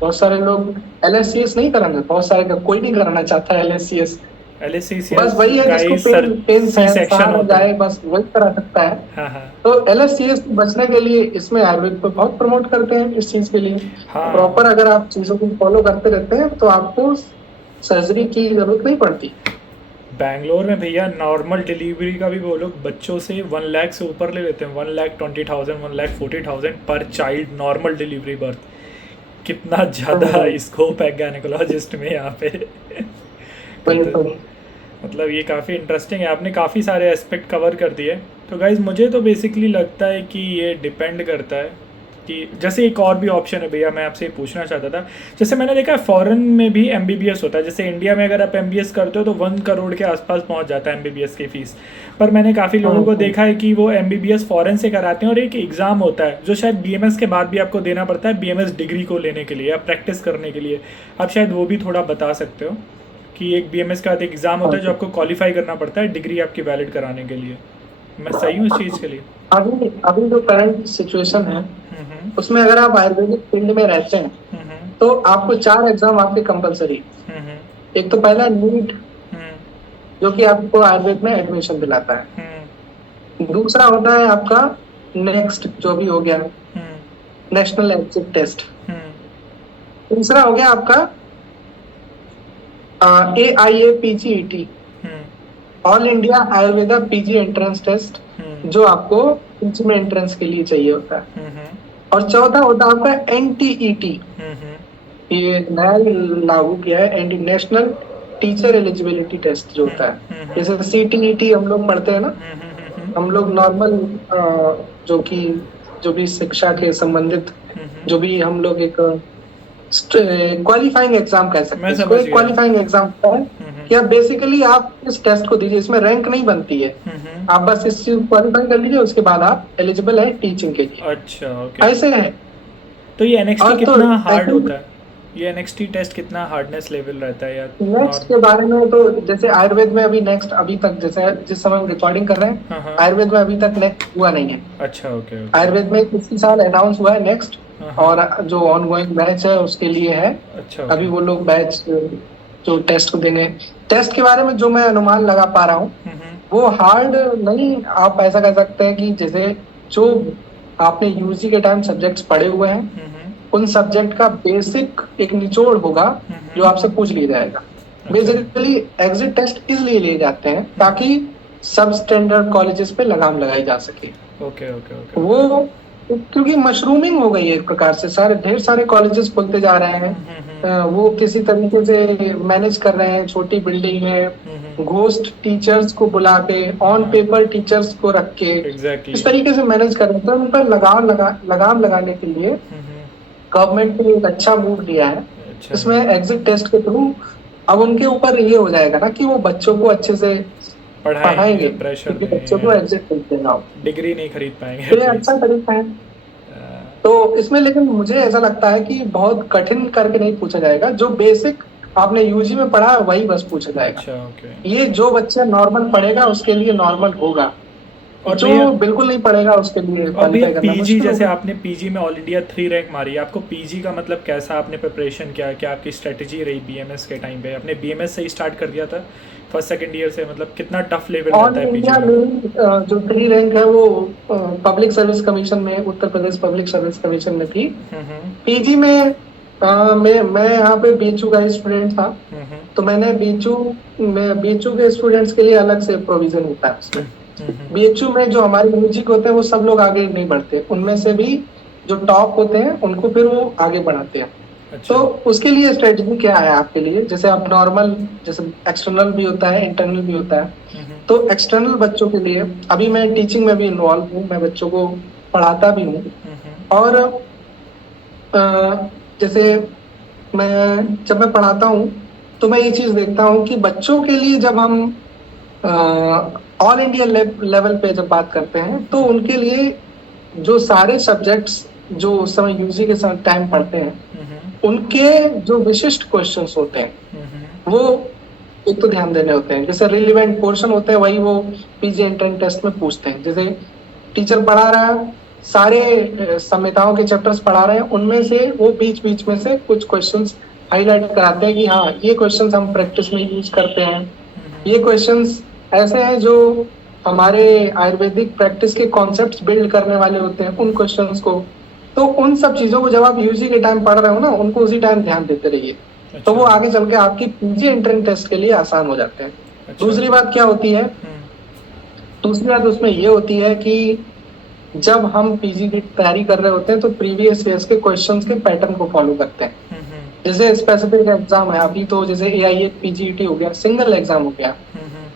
बहुत सारे लोग LSCS नहीं कराना, बहुत सारे का कोई नहीं कराना चाहता है LSCS। बस वही है जिसको पेन सहन हो जाए बस वही करा सकता है। तो LSCS से बचने के लिए इसमें आयुर्वेद को बहुत प्रमोट करते हैं इस चीज के लिए। प्रॉपर अगर आप चीजों को फॉलो करते रहते हैं तो आपको सर्जरी की जरूरत नहीं पड़ती। बैंगलोर में भैया नॉर्मल डिलीवरी का भी वो लोग बच्चों से 1 लाख से ऊपर ले लेते हैं, 1,20,000 1,40,000 पर चाइल्ड नॉर्मल डिलीवरी बर्थ। कितना ज़्यादा स्कोप है गायनेकोलॉजिस्ट में यहाँ पे। मतलब ये काफ़ी इंटरेस्टिंग है, आपने काफ़ी सारे एस्पेक्ट कवर कर दिए। तो गाइज मुझे तो बेसिकली लगता है कि ये डिपेंड करता है कि जैसे एक और भी ऑप्शन है भैया, मैं आपसे पूछना चाहता था। जैसे मैंने देखा है फॉरेन में भी MBBS होता है, जैसे इंडिया में अगर आप MBBS करते हो तो 1 करोड़ के आसपास पहुंच जाता है MBBS की फीस। पर मैंने काफ़ी लोगों को देखा है कि वो MBBS फॉरेन से कराते हैं और एक एग्ज़ाम होता है जो शायद BMS के बाद भी आपको देना पड़ता है, BMS डिग्री को लेने के लिए या प्रैक्टिस करने के लिए। आप शायद वो भी थोड़ा बता सकते हो कि एक BMS का एग्ज़ाम होता है जो आपको क्वालिफाई करना पड़ता है डिग्री आपकी वैलिड कराने के लिए। मैं सही हूँ इस चीज़ के लिए? अभी जो करंट सिचुएशन है उसमें अगर आप आयुर्वेदिक फील्ड में रहते हैं तो आपको 4 एग्जाम आपके कंपलसरी। एक तो पहला नीट, जो कि आपको आयुर्वेद में एडमिशन दिलाता है। दूसरा होता है आपका नेक्स्ट, जो भी हो गया नेशनल एग्जिट टेस्ट। तीसरा हो गया आपका AIAPGET, all India Ayurveda PG entrance test, जो आपको PG में एंट्रेंस के लिए चाहिए होता है। और चौथा होता है आपका NTET, ये नया लागू किया है, नेशनल टीचर एलिजिबिलिटी टेस्ट जो होता है। जैसे CTET हम लोग पढ़ते हैं ना, हम लोग नॉर्मल जो भी शिक्षा के संबंधित जो भी हम लोग एक क्वालिफाइंग एग्जाम कह सकते हैं। इसको एक क्वालिफाइंग एग्जाम होता है कि आप बेसिकली आप इस टेस्ट को दीजिए, इसमें रैंक नहीं बनती है, आप बस इस चीज क्वालिफाई कर लीजिए, उसके बाद आप एलिजिबल है टीचिंग के लिए। अच्छा, ओके। ऐसे है। तो ये NXT कितना हार्ड होता है? ये NXT टेस्ट कितना हार्डनेस लेवल रहता है यार? नेक्स्ट के बारे में तो जैसे आयुर्वेद में अभी नेक्स्ट अभी तक जैसे जिस समय हम रिकॉर्डिंग कर रहे हैं आयुर्वेद में अभी तक नेक्स्ट हुआ नहीं है। अच्छा, ओके। आयुर्वेद में इसी साल अनाउंस हुआ है नेक्स्ट, और जो ऑनगोइंग बैच है उसके लिए है। अच्छा, अभी वो लोग बैच जो टेस्ट को देने, टेस्ट के बारे में जो मैं अनुमान लगा पा रहा हूँ वो हार्ड नहीं। आप ऐसा कह सकते हैं कि जैसे जो आपने UG के टाइम सब्जेक्ट्स पढ़े हुए हैं उन सब्जेक्ट का बेसिक एक निचोड़ होगा जो आपसे पूछ लिया जाएगा। बेसिकली एग्जिट टेस्ट इसलिए लिए जाते हैं ताकि सब स्टैंडर्ड कॉलेजेस पे लगाम लगाई जा सके। ओके। वो क्योंकि मशरूमिंग हो गई है एक प्रकार से, ढेर सारे कॉलेजेस खुलते जा रहे हैं, वो किसी तरीके से मैनेज कर रहे हैं, छोटी बिल्डिंग में घोस्ट टीचर्स को बुला के, ऑन पेपर टीचर्स को रख के इस तरीके से मैनेज कर रहे हैं। तो उन पर लगाम लगाने के लिए गवर्नमेंट ने एक अच्छा मूव लिया है। इसमें एग्जिट टेस्ट के थ्रू अब उनके ऊपर ये हो जाएगा ना कि वो बच्चों को अच्छे से पढ़ाएंगे, क्योंकि बच्चों को एग्जिट देना, डिग्री नहीं खरीद पाएंगे। तो ये अच्छा तरीका है। तो इसमें लेकिन मुझे ऐसा लगता है कि बहुत कठिन करके नहीं पूछा जाएगा, जो बेसिक आपने UG में पढ़ा वही बस पूछा जाएगा। अच्छा, ओके। ये जो बच्चा नॉर्मल पढ़ेगा उसके लिए नॉर्मल होगा, और जो भैया बिल्कुल नहीं पड़ेगा उसके लिए और भैया क्वालिफाई करना पीजी, मुश्किल जैसे होगा। आपने पीजी में ऑल इंडिया 3 रैंक मारी, आपको पीजी का मतलब कैसा आपने प्रिपरेशन किया, क्या आपकी स्ट्रेटजी रही बीएमएस के टाइम पे? आपने बीएमएस से ही स्टार्ट कर दिया था फर्स्ट सेकंड ईयर से? मतलब कितना टफ लेवल ऑल रहता है पीजी इंडिया का? में जो 3 रैंक है वो पब्लिक सर्विस कमीशन में, Uttar Pradesh public service commission में थी। हम्म। पीजी में मैं यहाँ पे बीएचयू का स्टूडेंट था, हम्म। तो मैंने बीएचयू के स्टूडेंट्स के लिए अलग से प्रोविजन होता है उसमें। हम्म। बीएचयू में जो हमारे म्यूजिक होते हैं वो सब लोग आगे नहीं बढ़ते, उनमें से भी जो टॉप होते हैं उनको फिर वो आगे बढ़ाते हैं। तो अच्छा। उसके लिए स्ट्रेटजी क्या है आपके लिए, जैसे आप नॉर्मल, जैसे एक्सटर्नल भी होता है इंटरनल भी होता है। हम्म। तो एक्सटर्नल बच्चों के लिए अभी मैं टीचिंग में भी इन्वॉल्व हूँ, मैं बच्चों को पढ़ाता भी हूँ। और अ, जैसे जब मैं पढ़ाता हूँ तो मैं ये चीज देखता हूँ कि बच्चों के लिए जब हम ऑल इंडिया लेवल पे जब बात करते हैं तो उनके लिए जो सारे सब्जेक्ट्स जो उस समय यूजी के साथ टाइम पढ़ते हैं, उनके जो विशिष्ट क्वेश्चंस होते हैं वो एक तो ध्यान देने होते हैं। जैसे रिलेवेंट पोर्शन होते हैं वही वो पीजी एंट्रेंस टेस्ट में पूछते हैं। जैसे टीचर पढ़ा रहा है, सारे संहिताओं के चैप्टर्स पढ़ा रहे हैं, उनमें से वो बीच बीच में से कुछ क्वेश्चंस हाईलाइट कराते हैं कि हाँ ये क्वेश्चंस हम प्रैक्टिस में यूज करते हैं, ये क्वेश्चंस ऐसे हैं जो हमारे आयुर्वेदिक प्रैक्टिस के कॉन्सेप्ट्स बिल्ड करने वाले होते हैं, उन क्वेश्चंस को। तो उन सब चीजों को जब आप यूजी के टाइम पढ़ रहे हो ना, उनको उसी टाइम ध्यान देते रहिए, तो अच्छा। वो आगे चल के आपकी पीजी एंट्रेंस टेस्ट के लिए आसान हो जाते हैं। अच्छा। दूसरी बात क्या होती है, दूसरी बात उसमें ये होती है कि जब हम पीजी की तैयारी कर रहे होते हैं तो प्रीवियस ईयर्स के क्वेश्चंस के पैटर्न को फॉलो करते हैं। जैसे स्पेसिफिक एग्जाम है अभी, तो जैसे एआईए पीजीईटी हो गया, सिंगल एग्जाम हो गया,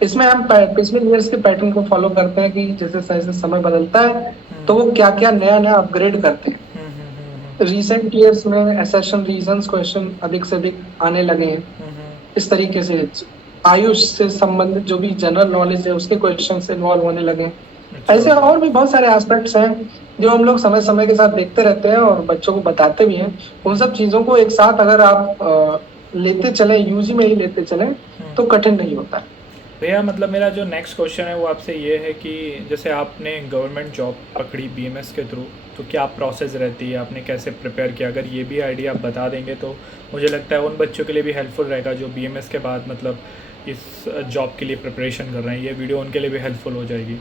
इसमें हम पिछले ईयर्स के पैटर्न को फॉलो करते हैं कि जैसे जैसे समय बदलता है तो वो क्या क्या नया नया अपग्रेड करते हैं। रिसेंट ईयर्स में एसेशन रीजंस क्वेश्चन अधिक से अधिक आने लगे हैं। इस तरीके से आयुष से संबंधित जो भी जनरल नॉलेज है उसके क्वेश्चन इन्वॉल्व होने लगे। अच्छा। ऐसे और भी बहुत सारे एस्पेक्ट्स हैं जो हम लोग समय समय के साथ देखते रहते हैं और बच्चों को बताते भी हैं। उन सब चीजों को एक साथ अगर आप लेते चले, यूजी में ही लेते चले, तो कठिन नहीं होता है। भैया मतलब मेरा जो नेक्स्ट क्वेश्चन है वो आपसे ये है कि जैसे आपने गवर्नमेंट जॉब पकड़ी बीएमएस के थ्रू, तो क्या प्रोसेस रहती है, आपने कैसे प्रिपेयर किया? अगर ये भी आइडिया आप बता देंगे तो मुझे लगता है उन बच्चों के लिए भी हेल्पफुल रहेगा जो बीएमएस के बाद मतलब इस जॉब के लिए प्रिपरेशन कर रहे हैं। ये वीडियो उनके लिए भी हेल्पफुल हो जाएगी।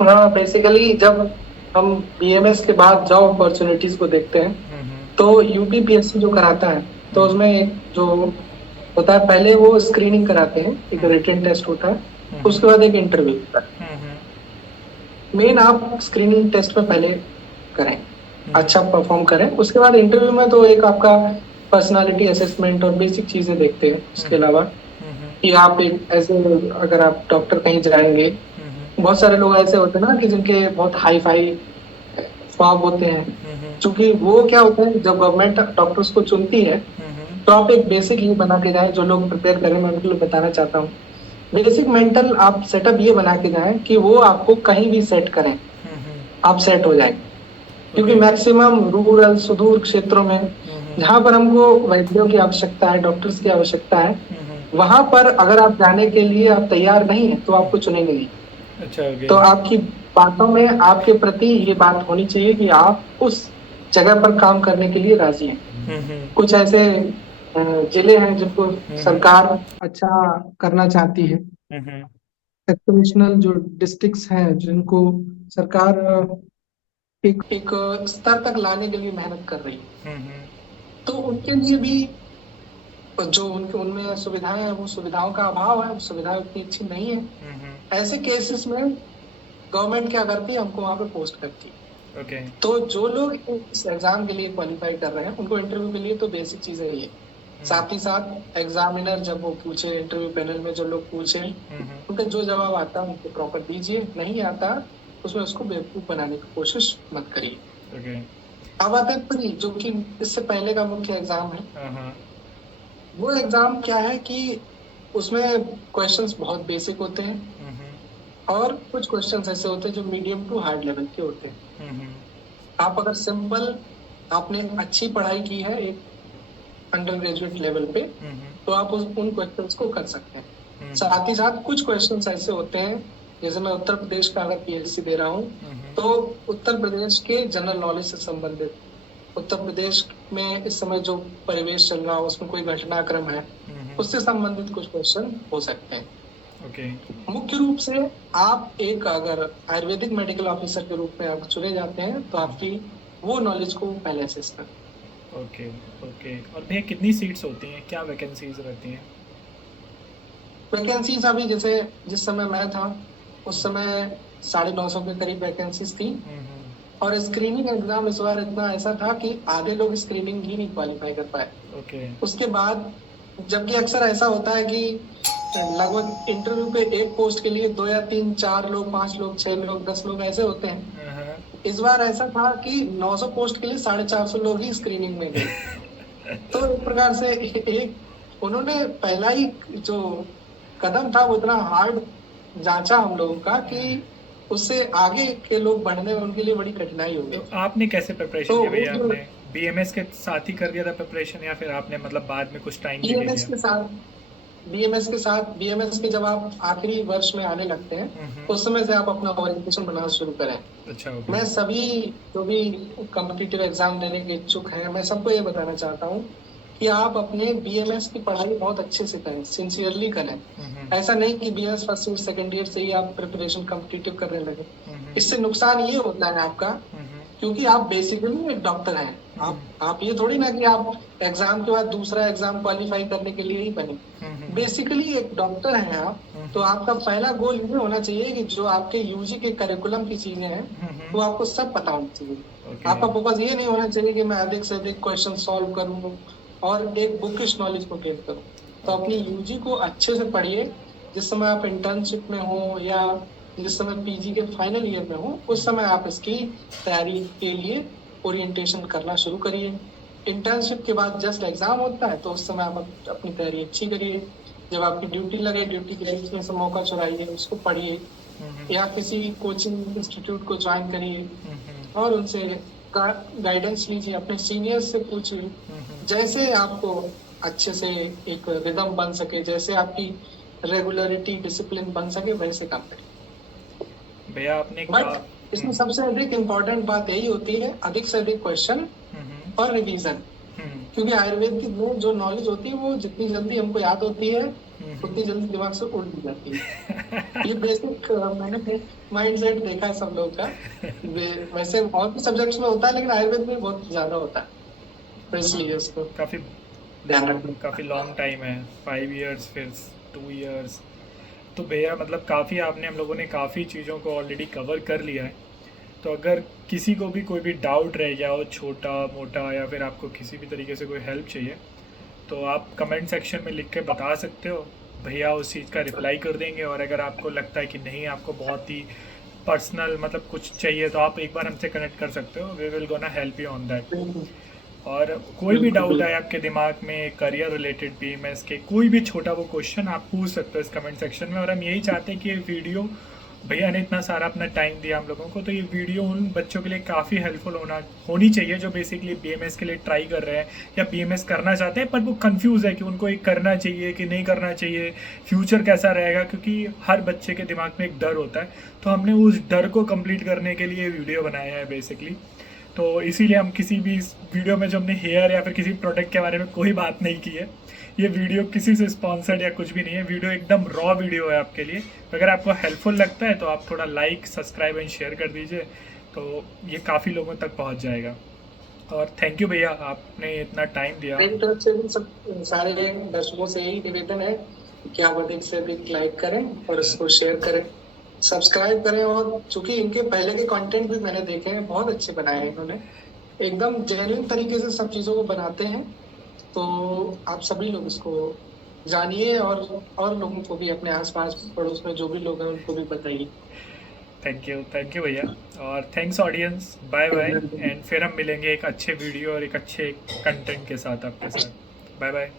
हाँ, बेसिकली जब हम बीएमएस के बाद जॉब अपॉर्चुनिटीज को देखते हैं हम्म। तो यूपीपीएससी जो कराता है, तो हम्म। उसमें एक जो होता है, पहले वो स्क्रीनिंग कराते हैं, एक हम्म। रिटन टेस्ट होता है, हम्म। उसके बाद एक इंटरव्यू होता है। हम्म। मेन आप स्क्रीनिंग टेस्ट में पहले करें, हम्म। अच्छा परफॉर्म करें, उसके बाद इंटरव्यू में तो एक आपका पर्सनालिटी असेसमेंट और बेसिक चीजें देखते हैं। उसके अलावा कि आप एक ऐसे, अगर आप डॉक्टर कहीं जाएंगे, बहुत सारे लोग ऐसे होते हैं ना कि जिनके बहुत हाई फाई ख्वाब होते हैं। क्योंकि वो क्या होता है, जब गवर्नमेंट डॉक्टर्स को चुनती है तो आप एक बेसिक ये बना के जाए, जो लोग प्रिपेयर करें मैं उनको बताना चाहता हूँ। बेसिक मेंटल आप सेटअप ये बना के जाएं कि वो आपको कहीं भी सेट करें, आप सेट हो जाएंगे। क्योंकि ओके। मैक्सिमम रूरल सुदूर क्षेत्रों में जहां पर हमको वैद्यों की आवश्यकता है, डॉक्टर्स की आवश्यकता है, वहां पर अगर आप जाने के लिए आप तैयार नहीं है तो आपको चुनेंगे नहीं। अच्छा। ओके। तो आपकी बातों में आपके प्रति ये बात होनी चाहिए कि आप उस जगह पर काम करने के लिए राजी हैं। कुछ ऐसे जिले हैं जिनको सरकार अच्छा करना चाहती है, एक्सपेंशनल जो डिस्ट्रिक्ट्स हैं जिनको सरकार एक स्तर तक लाने के लिए मेहनत कर रही है, तो उनके लिए भी जो उनके उनमें सुविधाएं हैं वो सुविधाओं का अभाव है, सुविधाएं उतनी अच्छी नहीं है। ऐसे केसेस में गवर्नमेंट क्या करती है, हमको वहां पे पोस्ट करती है। ओके। तो जो लोग इस एग्जाम के लिए क्वालिफाई कर रहे हैं उनको इंटरव्यू के लिए तो बेसिक चीजें ये, साथ ही साथ एग्जामिनर जब वो पूछे, इंटरव्यू पैनल में जो लोग पूछे उनका जो जवाब आता है उनको प्रॉपर दीजिए, नहीं आता उसमें उसको बेवकूफ बनाने की कोशिश मत करिए। ओके। अब आते हैं प्री, जो कि इससे पहले का मुख्य एग्जाम है। हाँ। वो एग्जाम क्या है कि उसमें क्वेश्चंस बहुत बेसिक होते हैं और कुछ क्वेश्चंस ऐसे होते हैं जो मीडियम टू हार्ड लेवल के होते हैं। आप अगर सिंपल, आपने अच्छी पढ़ाई की है एक अंडर ग्रेजुएट लेवल पे, तो आप उन क्वेश्चंस को कर सकते हैं। साथ ही साथ कुछ क्वेश्चंस ऐसे होते हैं जैसे मैं उत्तर प्रदेश का अगर पीएचडी दे रहा हूँ तो उत्तर प्रदेश के जनरल नॉलेज से संबंधित, उत्तर प्रदेश में इस समय जो परिवेश चल रहा हो उसमें कोई घटनाक्रम है उससे संबंधित कुछ क्वेश्चन हो सकते हैं। ओके। मुख्य रूप से आप एक अगर आयुर्वेदिक मेडिकल ऑफिसर के रूप में आप चुने जाते हैं तो आपकी वो नॉलेज को पहले असेस करें। Okay okay. और भैया कितनी सीट्स होती हैं, क्या वैकेंसीज रहती हैं? वैकेंसीज अभी जैसे जिस समय मैं था उस समय 950 के करीब वैकेंसीज थी और स्क्रीनिंग एग्जाम इस बार इतना ऐसा था कि आधे लोग स्क्रीनिंग ही नहीं क्वालिफाई कर पाए। ओके। उसके बाद जबकि अक्सर ऐसा होता है कि लगभग इंटरव्यू पे एक पोस्ट के लिए 2 या 3 4 लोग 5 लोग 6 लोग 10 लोग ऐसे होते हैं। इस बार ऐसा था कि 900 पोस्ट के लिए 450 लोग ही स्क्रीनिंग में गए। तो एक प्रकार से एक उन्होंने पहला ही जो कदम था वो इतना हार्ड जांचा हम लोगों का कि उससे आगे के लोग बढ़ने में उनके लिए बड़ी कठिनाई हो गई। तो आपने कैसे प्रिपरेशन तो किया भैया? आपने बीएमएस के साथ ही कर दिया था प्रिपरेशन या फिर आपने मतलब बाद में कुछ टाइम लेके बीएमएस किया? के साथ बीएमएस के जब आप आखिरी वर्ष में आने लगते हैं उस समय से आप अपना ओरिएंटेशन बनाना शुरू करें। अच्छा। ओके। मैं सभी जो भी कॉम्पिटिटिव एग्जाम देने के इच्छुक हैं मैं सबको ये बताना चाहता हूँ कि आप अपने बीएमएस की पढ़ाई बहुत अच्छे से करें, सिंसियरली करें। ऐसा नहीं कि BMS first year second year से ही आप प्रिपरेशन कॉम्पिटिटिव करने लगे। इससे नुकसान ये होता है आपका क्योंकि आप बेसिकली एक डॉक्टर हैं। आप ये थोड़ी ना कि आप एग्जाम के बाद दूसरा एग्जाम क्वालिफाई करने के लिए ही बने। बेसिकली एक डॉक्टर हैं आप, तो आपका पहला गोल ये होना चाहिए कि जो आपके यूजी के करिकुलम की चीजें हैं वो आपको सब पता होनी चाहिए। आपका फोकस ये नहीं होना चाहिए कि मैं अधिक से अधिक क्वेश्चन सॉल्व करूँ और एक बुकिश नॉलेज को गेन करूँ। तो अपनी यूजी को अच्छे से पढ़िए। जिस समय आप इंटर्नशिप में हो या जिस समय पीजी के फाइनल ईयर में हो उस समय आप इसकी तैयारी के लिए ओरिएंटेशन करना शुरू करिए। इंटर्नशिप के बाद जस्ट एग्जाम होता है तो उस समय आप अपनी तैयारी अच्छी करिए। जब आपकी ड्यूटी लगे ड्यूटी के बीच में से मौका चुराइए, उसको पढ़िए या किसी कोचिंग इंस्टीट्यूट को ज्वाइन करिए और उनसे गाइडेंस लीजिए, अपने सीनियर्स से पूछिए। जैसे आपको अच्छे से एक रिदम बन सके, जैसे आपकी रेगुलरिटी डिसिप्लिन बन सके वैसे काम करें। भैया आपने बट इसमें सबसे अधिक इम्पोर्टेंट बात यही होती है अधिक से अधिक क्वेश्चन और रिवीजन। क्योंकि आयुर्वेद की जो नॉलेज होती है वो जितनी जल्दी हमको याद होती है उतनी जल्दी दिमाग से उड़ भी जाती है। ये बेसिक मैंने माइंडसेट देखा है सब लोगों का। वैसे और भी सब्जेक्ट्स में होता है लेकिन आयुर्वेद में बहुत ज्यादा होता है, तो इसलिए उसको काफ़ी ध्यान रखना। काफ़ी लॉन्ग टाइम है, 5 इयर्स फिर 2 इयर्स। तो भैया मतलब काफ़ी आपने हम लोगों ने काफ़ी चीज़ों को ऑलरेडी कवर कर लिया है। तो अगर किसी को भी कोई भी डाउट रह गया हो छोटा मोटा या फिर आपको किसी भी तरीके से कोई हेल्प चाहिए तो आप कमेंट सेक्शन में लिख के बता सकते हो, भैया उस चीज़ का रिप्लाई कर देंगे। और अगर आपको लगता है कि नहीं आपको बहुत ही पर्सनल मतलब कुछ चाहिए तो आप एक बार हमसे कनेक्ट कर सकते हो, we will gonna help you on that. और कोई भी डाउट आए आपके दिमाग में करियर रिलेटेड बीएमएस के, कोई भी छोटा वो क्वेश्चन आप पूछ सकते हो इस कमेंट सेक्शन में। और हम यही चाहते हैं कि ये वीडियो, भैया ने इतना सारा अपना टाइम दिया हम लोगों को, तो ये वीडियो उन बच्चों के लिए काफ़ी हेल्पफुल होनी चाहिए जो बेसिकली बीएमएस के लिए ट्राई कर रहे हैं या बीएमएस करना चाहते हैं पर वो कंफ्यूज है कि उनको एक करना चाहिए कि नहीं करना चाहिए, फ्यूचर कैसा रहेगा। क्योंकि हर बच्चे के दिमाग में एक डर होता है, तो हमने उस डर को कंप्लीट करने के लिए वीडियो बनाया है बेसिकली। तो इसीलिए हम किसी भी वीडियो में जो हमने हेयर या फिर किसी प्रोडक्ट के बारे में कोई बात नहीं की है। ये वीडियो किसी से स्पॉन्सर्ड या कुछ भी नहीं है, वीडियो एकदम रॉ वीडियो है आपके लिए। अगर आपको हेल्पफुल लगता है तो आप थोड़ा लाइक सब्सक्राइब एंड शेयर कर दीजिए, तो ये काफ़ी लोगों तक पहुंच जाएगा। और थैंक यू भैया आपने इतना टाइम दिया। मेरी तरफ से भी सब सारे दर्शकों से यही निवेदन है कि आप अधिक से अधिक लाइक करें और इसको शेयर करें, सब्सक्राइब करें। और चूंकि इनके पहले के कंटेंट भी मैंने देखे हैं, बहुत अच्छे बनाए हैं इन्होंने, एकदम जेन्युइन तरीके से सब चीज़ों को बनाते हैं। तो आप सभी लोग इसको जानिए और लोगों को भी, अपने आसपास पड़ोस में जो भी लोग हैं उनको भी बताइए। थैंक यू भैया और thanks audience, bye bye. And फिर हम मिलेंगे एक अच्छे वीडियो और एक अच्छे कंटेंट के साथ आपके साथ। Bye bye.